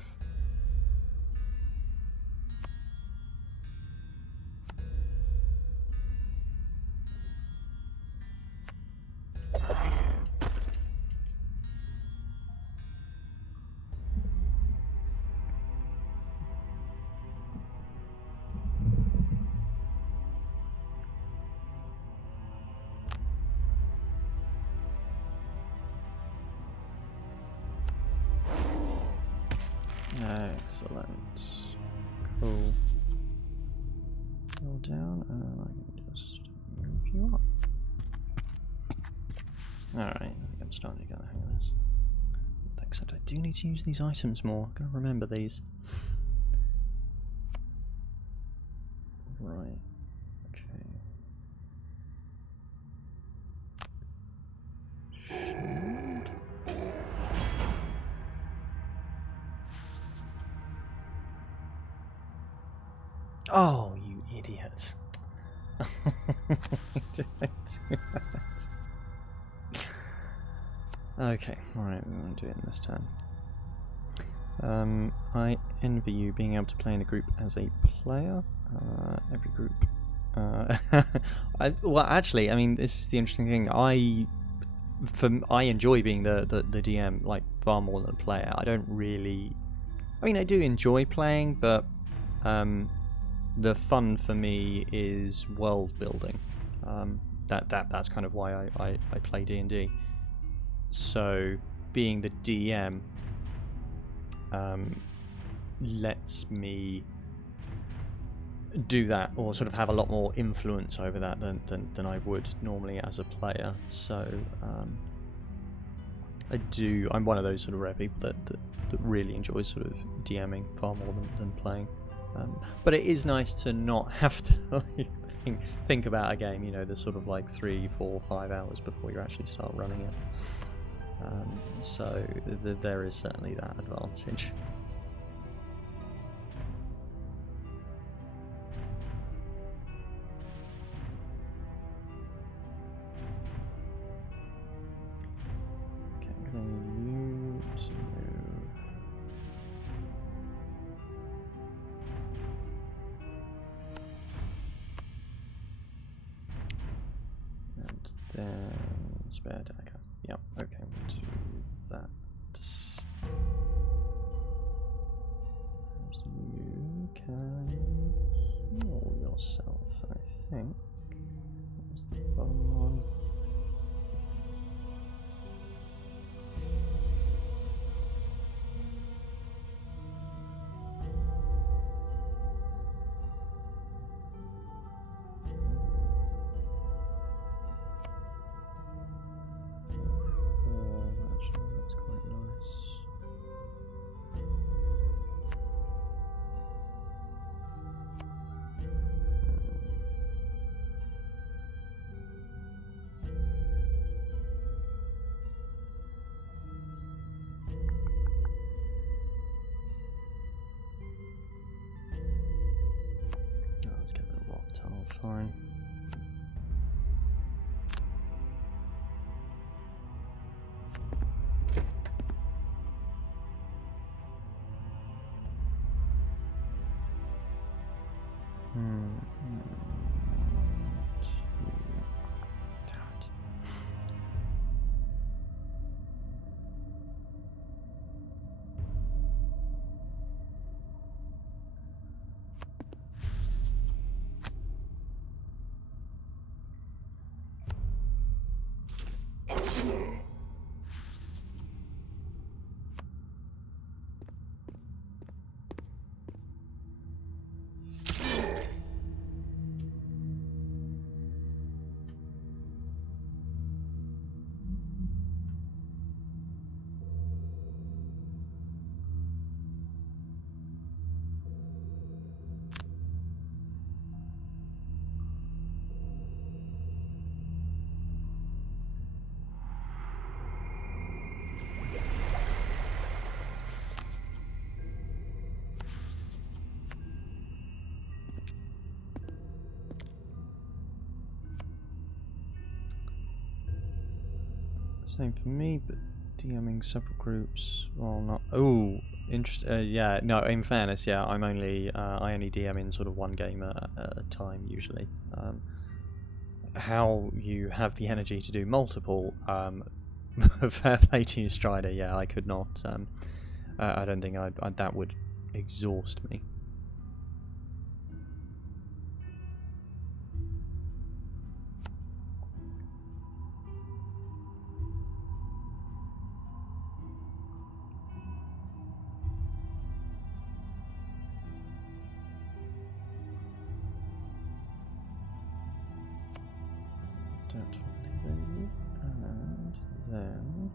Excellent. Cool. Go down, and I can just move you up. Alright, I think I'm starting to get the hang of this. Except I do need to use these items more. I'm gonna remember these. Right. Okay. Shield. Oh, you idiot. Did I do that? Okay, alright, we're going to do it in this turn. I envy you being able to play in a group as a player. Every group. Well, actually, I mean, this is the interesting thing. I enjoy being the DM like far more than a player. I don't really. I mean, I do enjoy playing, but the fun for me is world building. That's kind of why I play D&D. So being the DM lets me do that, or sort of have a lot more influence over that than I would normally as a player. So I'm one of those sort of rare people that really enjoys sort of DMing far more than playing. But it is nice to not have to think about a game, you know, the sort of like 3, 4, 5 hours before you actually start running it. So there is certainly that advantage. Okay, I'm going to use move. And then spare dagger. Yep, okay, we'll do that. As you can heal yourself, I think. Where's the bottom one? fine. Same for me, but DMing several groups. Well, not. Oh, yeah. No, in fairness, yeah. I only DM in sort of one game at a time usually. How you have the energy to do multiple? Fair play to you, Strider. Yeah, I could not. I don't think that would exhaust me. And then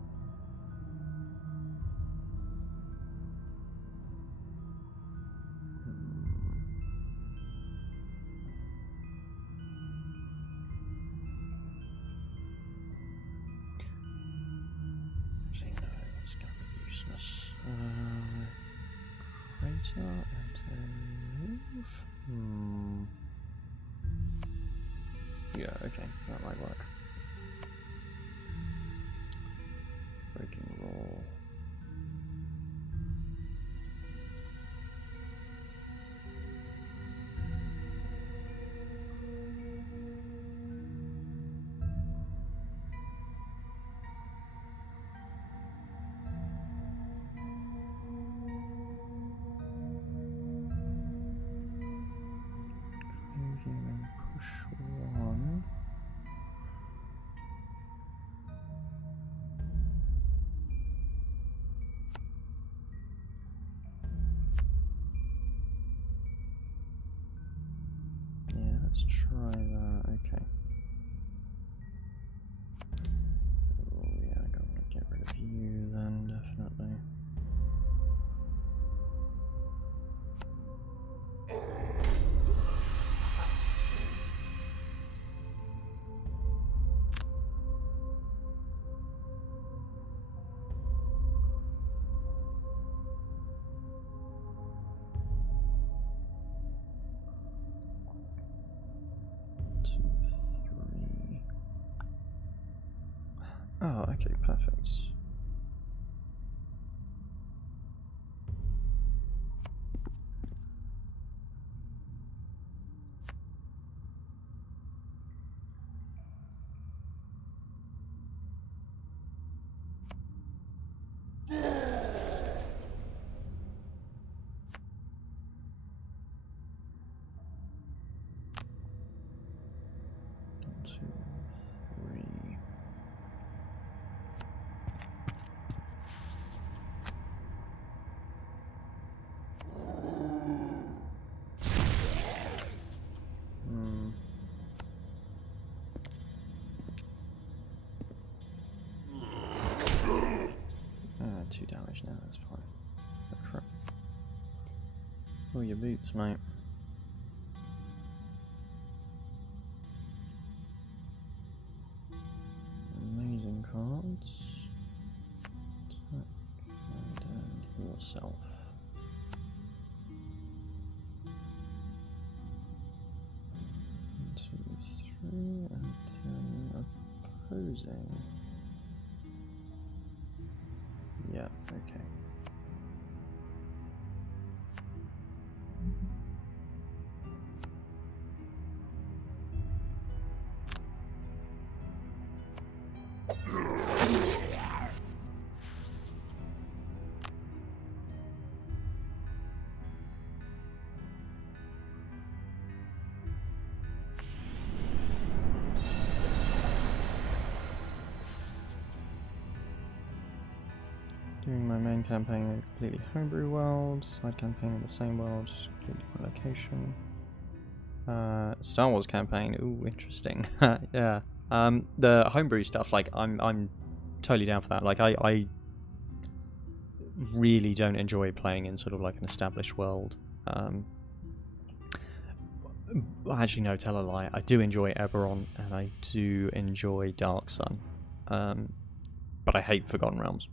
actually no, it's gonna be useless. Crater and then move. Yeah, okay, that might work. Breaking roll. And push one. Yeah, let's try that. Okay. Oh yeah, I'm gonna get rid of you then, definitely. Oh, okay, perfect. One, two, three. Two damage now, that's fine. Oh, crap. Oh, your boots, mate. Amazing cards. Attack and then yourself. closing. Yeah, okay. Doing my main campaign in a completely homebrew world, side campaign in the same world, just completely different location. Star Wars campaign, ooh, interesting. Yeah. The homebrew stuff, like, I'm totally down for that. Like, I really don't enjoy playing in sort of like an established world. Actually, no, tell a lie. I do enjoy Eberron, and I do enjoy Dark Sun. But I hate Forgotten Realms.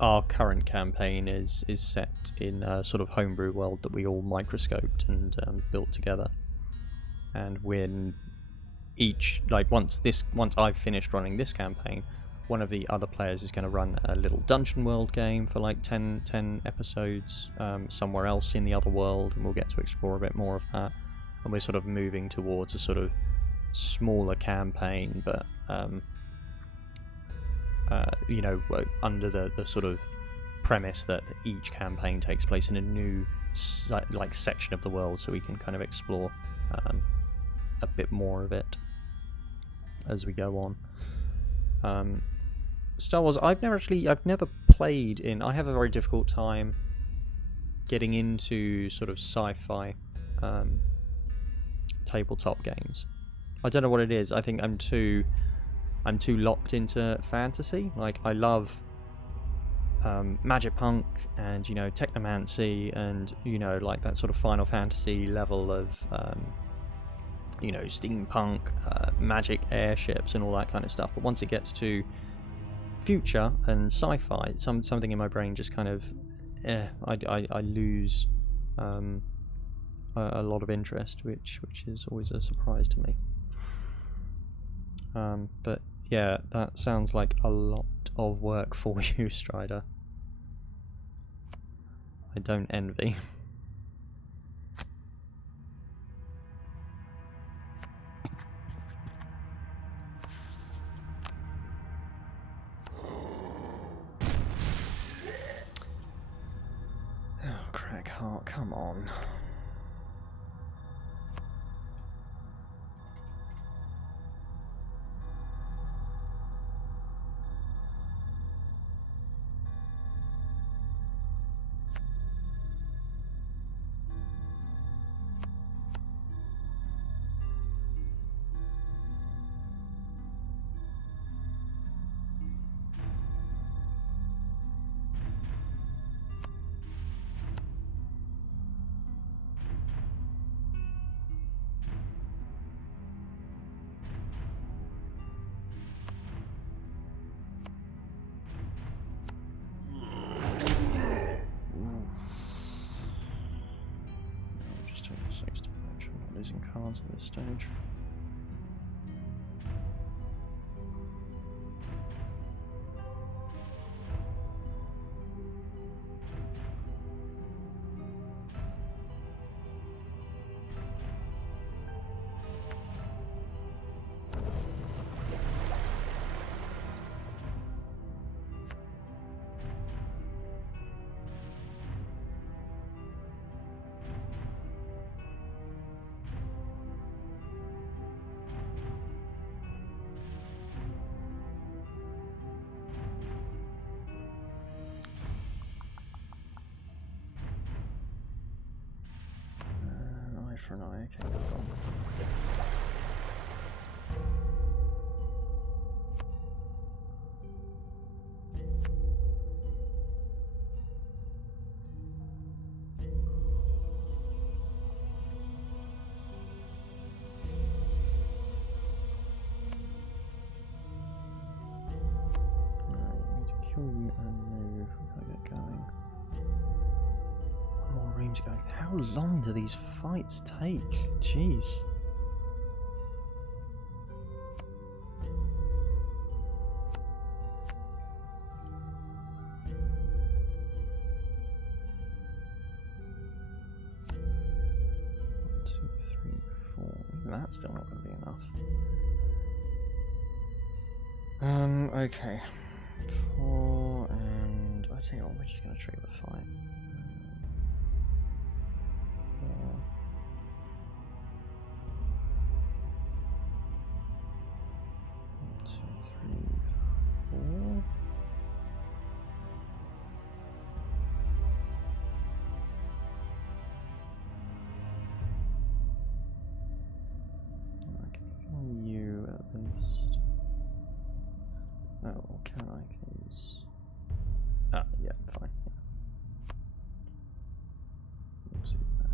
Our current campaign is set in a sort of homebrew world that we all microscoped and built together. And when once I've finished running this campaign, one of the other players is going to run a little dungeon world game for like 10 episodes somewhere else in the other world, and we'll get to explore a bit more of that. And we're sort of moving towards a sort of smaller campaign, but under the sort of premise that each campaign takes place in a new section of the world, so we can kind of explore a bit more of it as we go on. Star Wars, I've never played in. I have a very difficult time getting into sort of sci-fi tabletop games. I don't know what it is. I think I'm too locked into fantasy. Like, I love magic punk and, you know, technomancy and, you know, like that sort of Final Fantasy level of you know, steampunk, magic airships and all that kind of stuff. But once it gets to future and sci-fi, something in my brain just kind of I lose a lot of interest, which is always a surprise to me. But yeah, that sounds like a lot of work for you, Strider. I don't envy. Oh, cragheart, come on. Losing cards at this stage. For an eye, okay, no problem. Alright, I need to kill you and move. We gotta get going. More room to go. How long do these fights take? Jeez. that's still not going to be enough. Okay. 4 and I tell you what, we're just going to trigger the fight. 4. 1, 2, 3, 4. You at least. Oh, can I? Cause... Ah, yeah, fine. Yeah. We'll do that.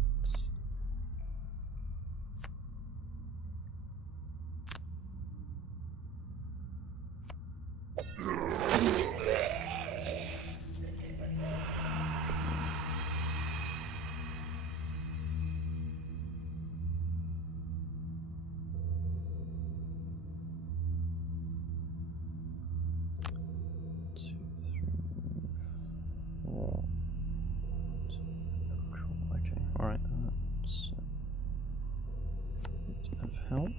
Cool, okay, alright, that's a bit of help.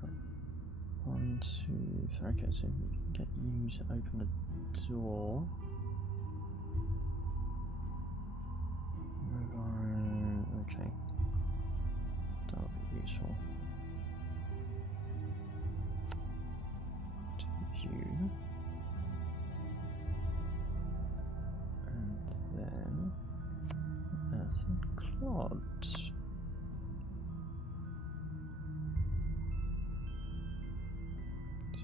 Got 1, 2, 3. Okay, so we can get you to open the door. Okay, that'll be useful. To you. And then Earth and Clod. 2,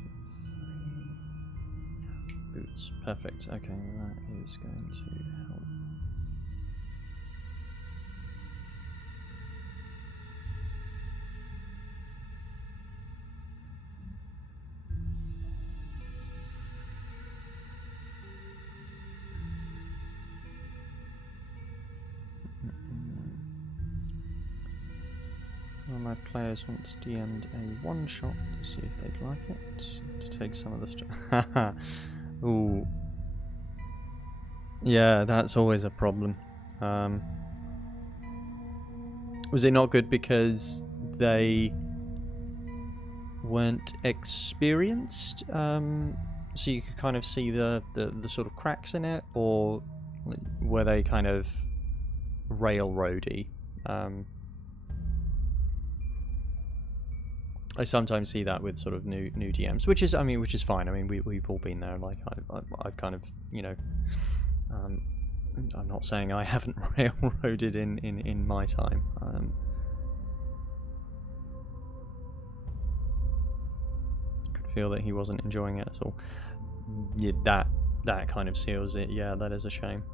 3. Boots. Perfect. Okay, that is going to help. One of my players once DM'd a one-shot to see if they'd like it. To take some of the stuff. Ooh. Yeah, that's always a problem. Was it not good because they weren't experienced? So you could kind of see the sort of cracks in it, or were they kind of railroady? I sometimes see that with sort of new DMs, which is fine. I mean, we've all been there. Like I've kind of, you know, I'm not saying I haven't railroaded in my time. Could feel that he wasn't enjoying it at all. Yeah, that kind of seals it. Yeah, that is a shame.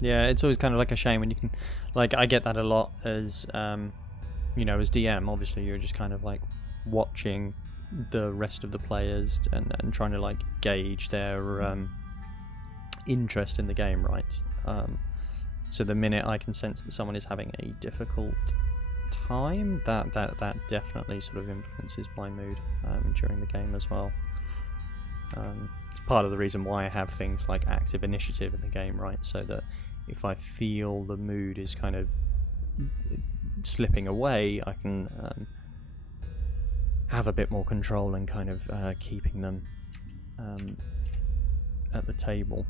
Yeah, it's always kind of like a shame when you can, like, I get that a lot as, you know, as DM. Obviously, you're just kind of like watching the rest of the players and trying to like gauge their interest in the game, right? So the minute I can sense that someone is having a difficult time, that definitely sort of influences my mood during the game as well. It's part of the reason why I have things like active initiative in the game, right? So that if I feel the mood is kind of slipping away, I can have a bit more control and kind of keeping them at the table.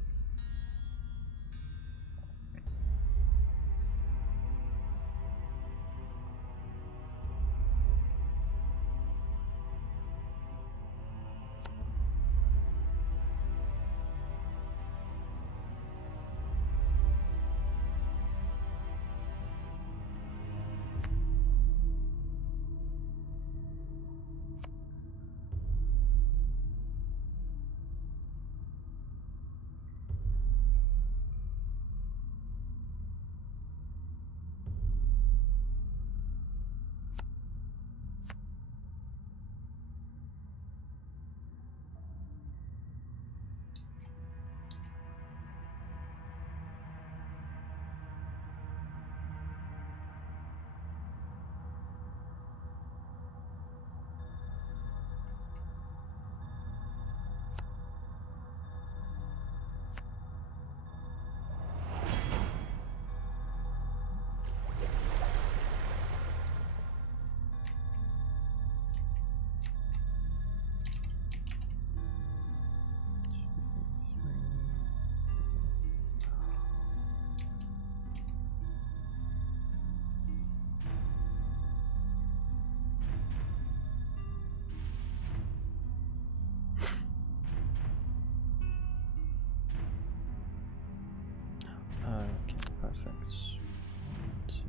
Okay, perfect. 1, 2.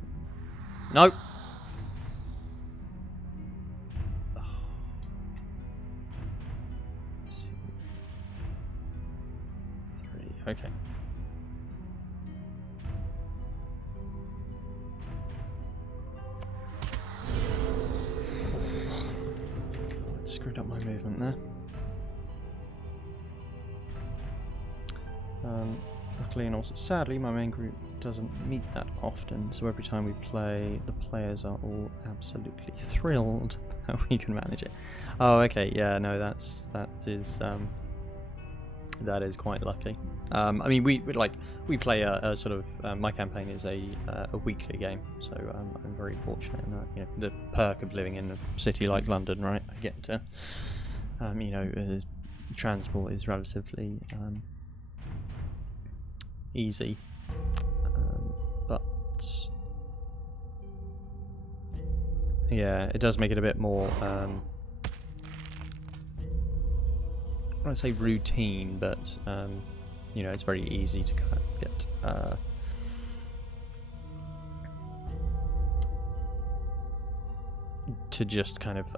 Nope. 2, 3. Okay. I screwed up my movement there. Luckily and also sadly, my main group doesn't meet that often, so every time we play, the players are all absolutely thrilled that we can manage it. Oh, okay, yeah, no, that is quite lucky. I mean, we play a sort of my campaign is a weekly game, so I'm very fortunate in that. You know, the perk of living in a city like London, right? I get to, you know, transport is relatively easy, but yeah, it does make it a bit more I won't say routine, but you know, it's very easy to kind of get to just kind of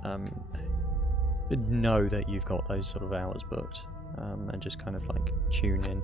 know that you've got those sort of hours booked and just kind of like tune in.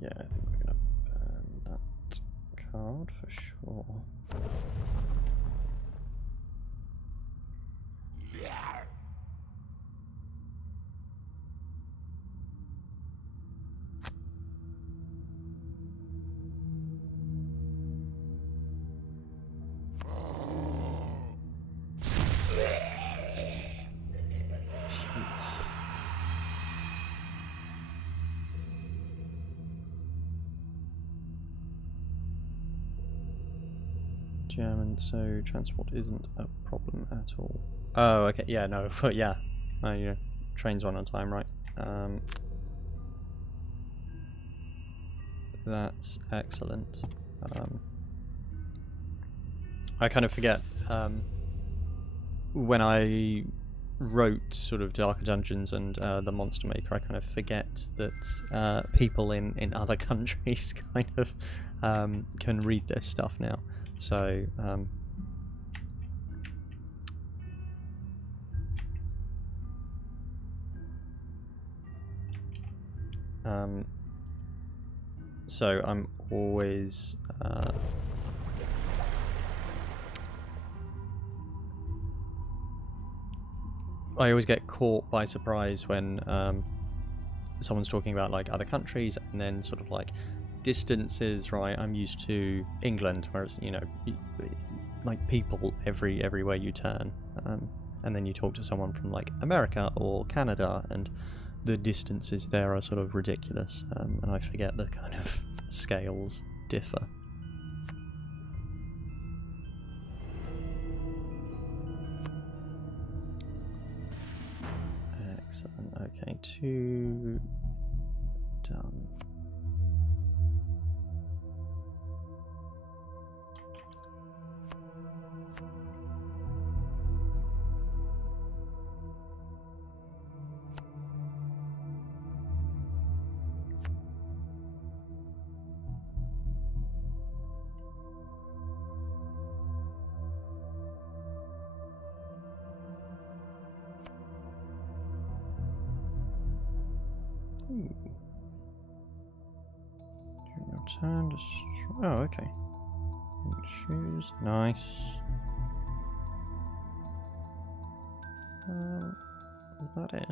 Yeah, I think we're gonna burn that card for sure. German, so transport isn't a problem at all. Oh, okay, yeah, no, but yeah. You know, trains run on time, right? That's excellent. I kind of forget when I wrote sort of Darker Dungeons and the Monster Maker, I kind of forget that people in other countries kind of can read this stuff now. So so I'm always I always get caught by surprise when someone's talking about like other countries and then sort of like distances, right? I'm used to England, whereas, you know, like people everywhere you turn, and then you talk to someone from like America or Canada and the distances there are sort of ridiculous, and I forget the kind of scales differ. Excellent. Okay, 2 done. During your turn, destroy. Oh, okay. Choose. Nice. Is that it?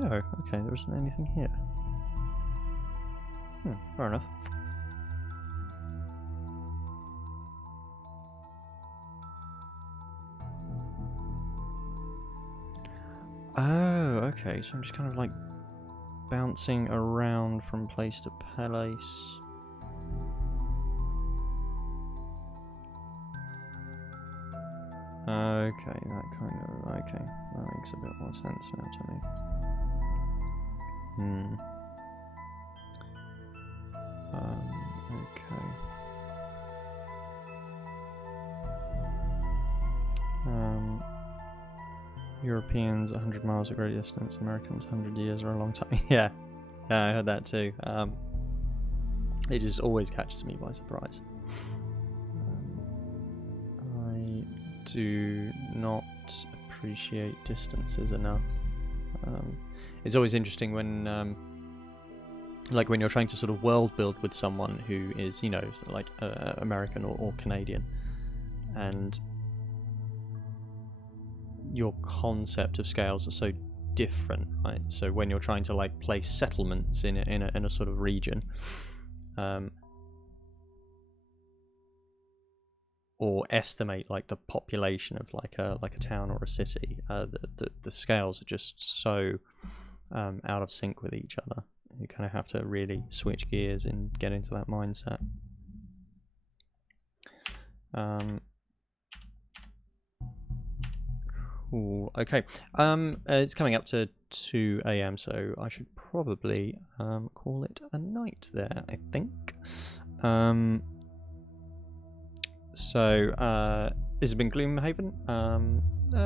Oh, okay. There isn't anything here. Fair enough. Oh, okay. So I'm just kind of like bouncing around from place to place. Okay, that kind of, okay, that makes a bit more sense now to me. Okay. Europeans 100 miles a great distance, Americans 100 years or a long time. Yeah, I heard that too. It just always catches me by surprise. I do not appreciate distances enough. It's always interesting when like when you're trying to sort of world build with someone who is, you know, like American or Canadian, and your concept of scales are so different, right? So when you're trying to like place settlements in a sort of region, or estimate like the population of like a town or a city, the scales are just so out of sync with each other. You kind of have to really switch gears and get into that mindset. Cool. Okay. It's coming up to 2 a.m, so I should probably call it a night there, I think. So this has been Gloomhaven.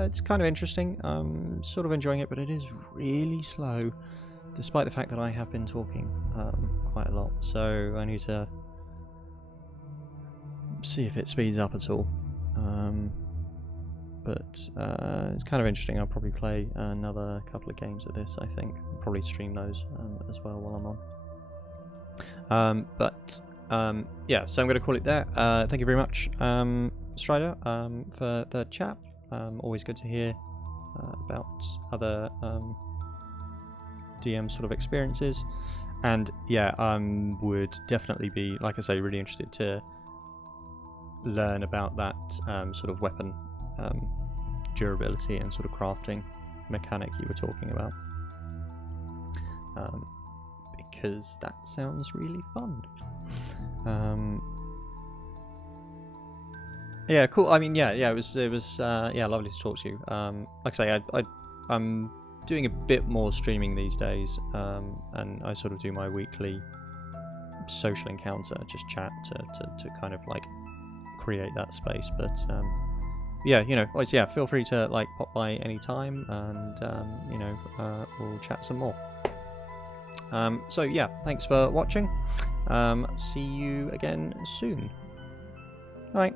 It's kind of interesting. I'm sort of enjoying it, but it is really slow, despite the fact that I have been talking quite a lot. So I need to see if it speeds up at all. But it's kind of interesting. I'll probably play another couple of games of this, I think. I'll probably stream those as well while I'm on. Yeah, so I'm going to call it there. Thank you very much, Strider, for the chat. Always good to hear about other DM sort of experiences. And yeah, would definitely be, like I say, really interested to learn about that sort of weapon durability and sort of crafting mechanic you were talking about, because that sounds really fun. Yeah, cool. I mean, yeah, it was yeah, lovely to talk to you. Like I say, I'm doing a bit more streaming these days, and I sort of do my weekly social encounter, just chat to kind of like create that space. But yeah, you know, always, yeah, feel free to like pop by any time, and you know, we'll chat some more. So yeah, thanks for watching. See you again soon. All right.